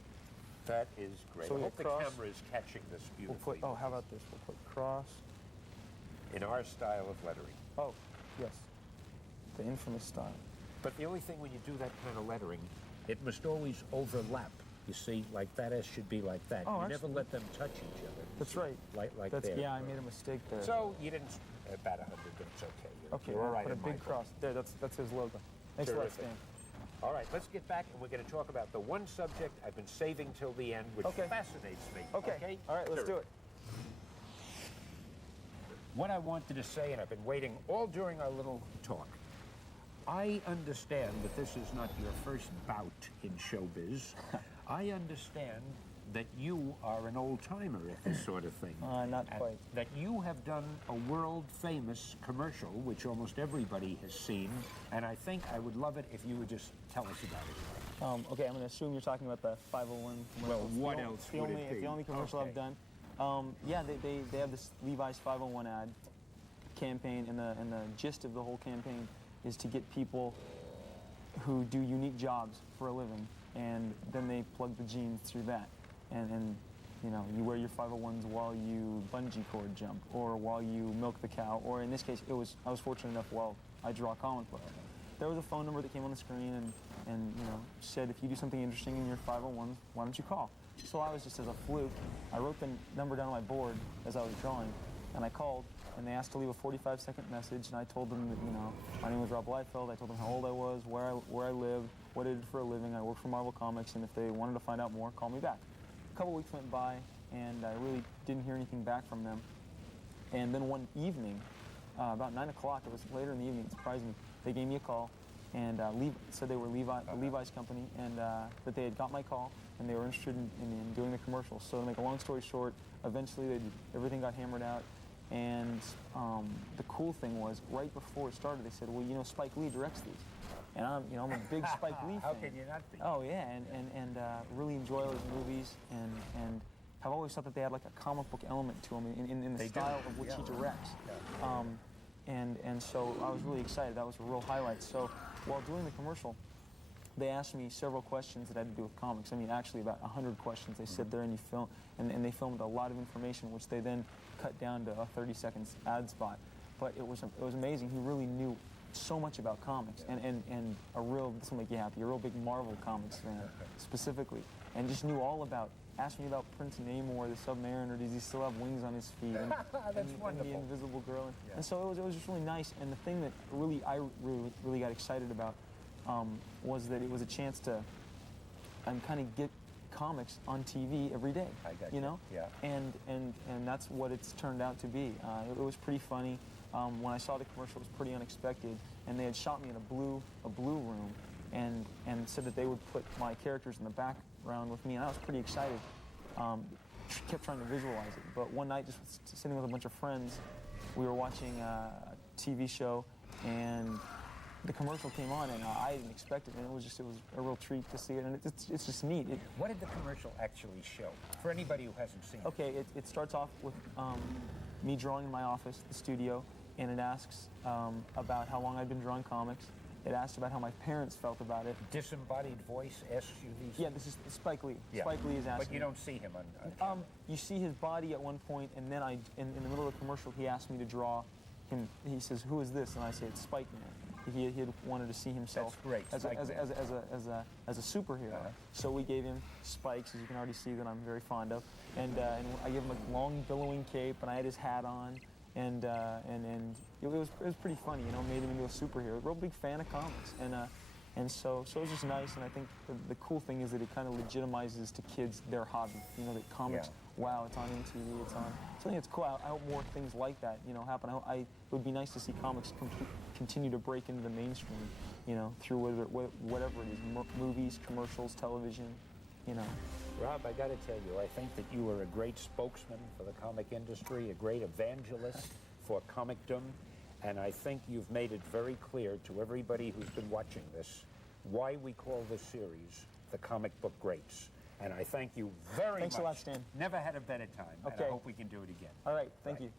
That is great. So I we hope the cross- camera is catching this We'll beautifully. put. Oh, how about this? We'll put cross. In our style of lettering. Oh, yes. The infamous style. But the only thing when you do that kind of lettering, it must always overlap. You see, like that S should be like that. Oh, you never actually- let them touch each other. That's See? right. Like That's there. yeah. I made a mistake there. So you didn't bat 100, but it's okay. okay. You're all right Put a in my big book. cross there. That's his logo. Thanks a lot, Terrific. Stan. All right, let's get back, and we're going to talk about the one subject I've been saving till the end, which Okay. fascinates me. Okay. All right. Let's do it. What I wanted to say, and I've been waiting all during our little talk, I understand that this is not your first bout in showbiz. I understand that you are an old-timer at this sort of thing. Not And quite. that you have done a world-famous commercial, which almost everybody has seen, and I think I would love it if you would just tell us about it. Okay, I'm going to assume you're talking about the 501 commercial. Well, It's the what only- else it's the would only, it It's be? the only commercial Okay. I've done. Yeah, they have this Levi's 501 ad campaign, and the gist of the whole campaign is to get people who do unique jobs for a living, and then they plug the jeans through that. And you know, you wear your 501s while you bungee cord jump, or while you milk the cow, or in this case, I was fortunate enough while I draw comic books. There was a phone number that came on the screen and you know, said if you do something interesting in your 501s, why don't you call? So I was just as a fluke, I wrote the number down on my board as I was drawing, and I called, and they asked to leave a 45-second message, and I told them that, you know, my name was Rob Liefeld, I told them how old I was, where I lived, what I did for a living, I worked for Marvel Comics, and if they wanted to find out more, call me back. A couple weeks went by, and I really didn't hear anything back from them. And then one evening, about 9 o'clock, it was later in the evening, it surprised me, they gave me a call, and said they were the Levi's company, and that they had got my call, and they were interested in doing the commercial. So to make a long story short, eventually everything got hammered out, and the cool thing was, right before it started, they said, well, you know, Spike Lee directs these. And I'm a big Spike Lee fan. How can you not be? Oh yeah, and really enjoy all his movies, and have always thought that they had like a comic book element to them in the They do, style of which he yeah. directs. And so I was really excited. That was a real highlight. So while doing the commercial, they asked me several questions that had to do with comics. I mean, actually about 100 questions. They sit there and you film, and they filmed a lot of information, which they then cut down to a 30 seconds ad spot. But it was amazing. He really knew so much about comics, and this will make you happy, a real big Marvel Comics fan specifically, and just knew all about, asked me about Prince Namor, the Submariner, does he still have wings on his feet, and, That's and wonderful. the Invisible Girl, and so it was just really nice, and the thing that I really got excited about was that it was a chance to kind of get comics on TV every day, I got you know? Yeah. And that's what it's turned out to be. It was pretty funny. When I saw the commercial, it was pretty unexpected, and they had shot me in a blue room, and said that they would put my characters in the background with me, and I was pretty excited. Kept trying to visualize it, but one night, just sitting with a bunch of friends, we were watching a TV show, and the commercial came on, and I didn't expect it, and it was a real treat to see it, and it's just neat. What did the commercial actually show? For anybody who hasn't seen it. Okay, it starts off with me drawing in my office, the studio, and it asks about how long I'd been drawing comics. It asked about how my parents felt about it. Disembodied voice asks you these. Yeah, this is Spike Lee. Yeah. Spike Lee is asking. But you don't see him on You see his body at one point, and then in the middle of the commercial, he asked me to draw him. He says, "Who is this?" And I say, "It's Spike Man." He had wanted to see himself That's great, as Spike Man. a superhero. So we gave him spikes, as you can already see that I'm very fond of, and I gave him a long billowing cape, and I had his hat on, and it was pretty funny, you know, made him into a superhero. Real big fan of comics, and so it was just nice. And I think the cool thing is that it kind of legitimizes to kids their hobby. You know, that comics, wow, it's on MTV, it's on. So I think it's cool. I hope more things like that, you know, happen. It would be nice to see comics continue to break into the mainstream, you know, through whatever it is, movies, commercials, television, you know. Rob, I got to tell you, I think that you are a great spokesman for the comic industry, a great evangelist for comicdom, and I think you've made it very clear to everybody who's been watching this why we call this series The Comic Book Greats. And I thank you very much. Thanks a lot, Stan. Never had a better time, Okay. and I hope we can do it again. All right, thank you.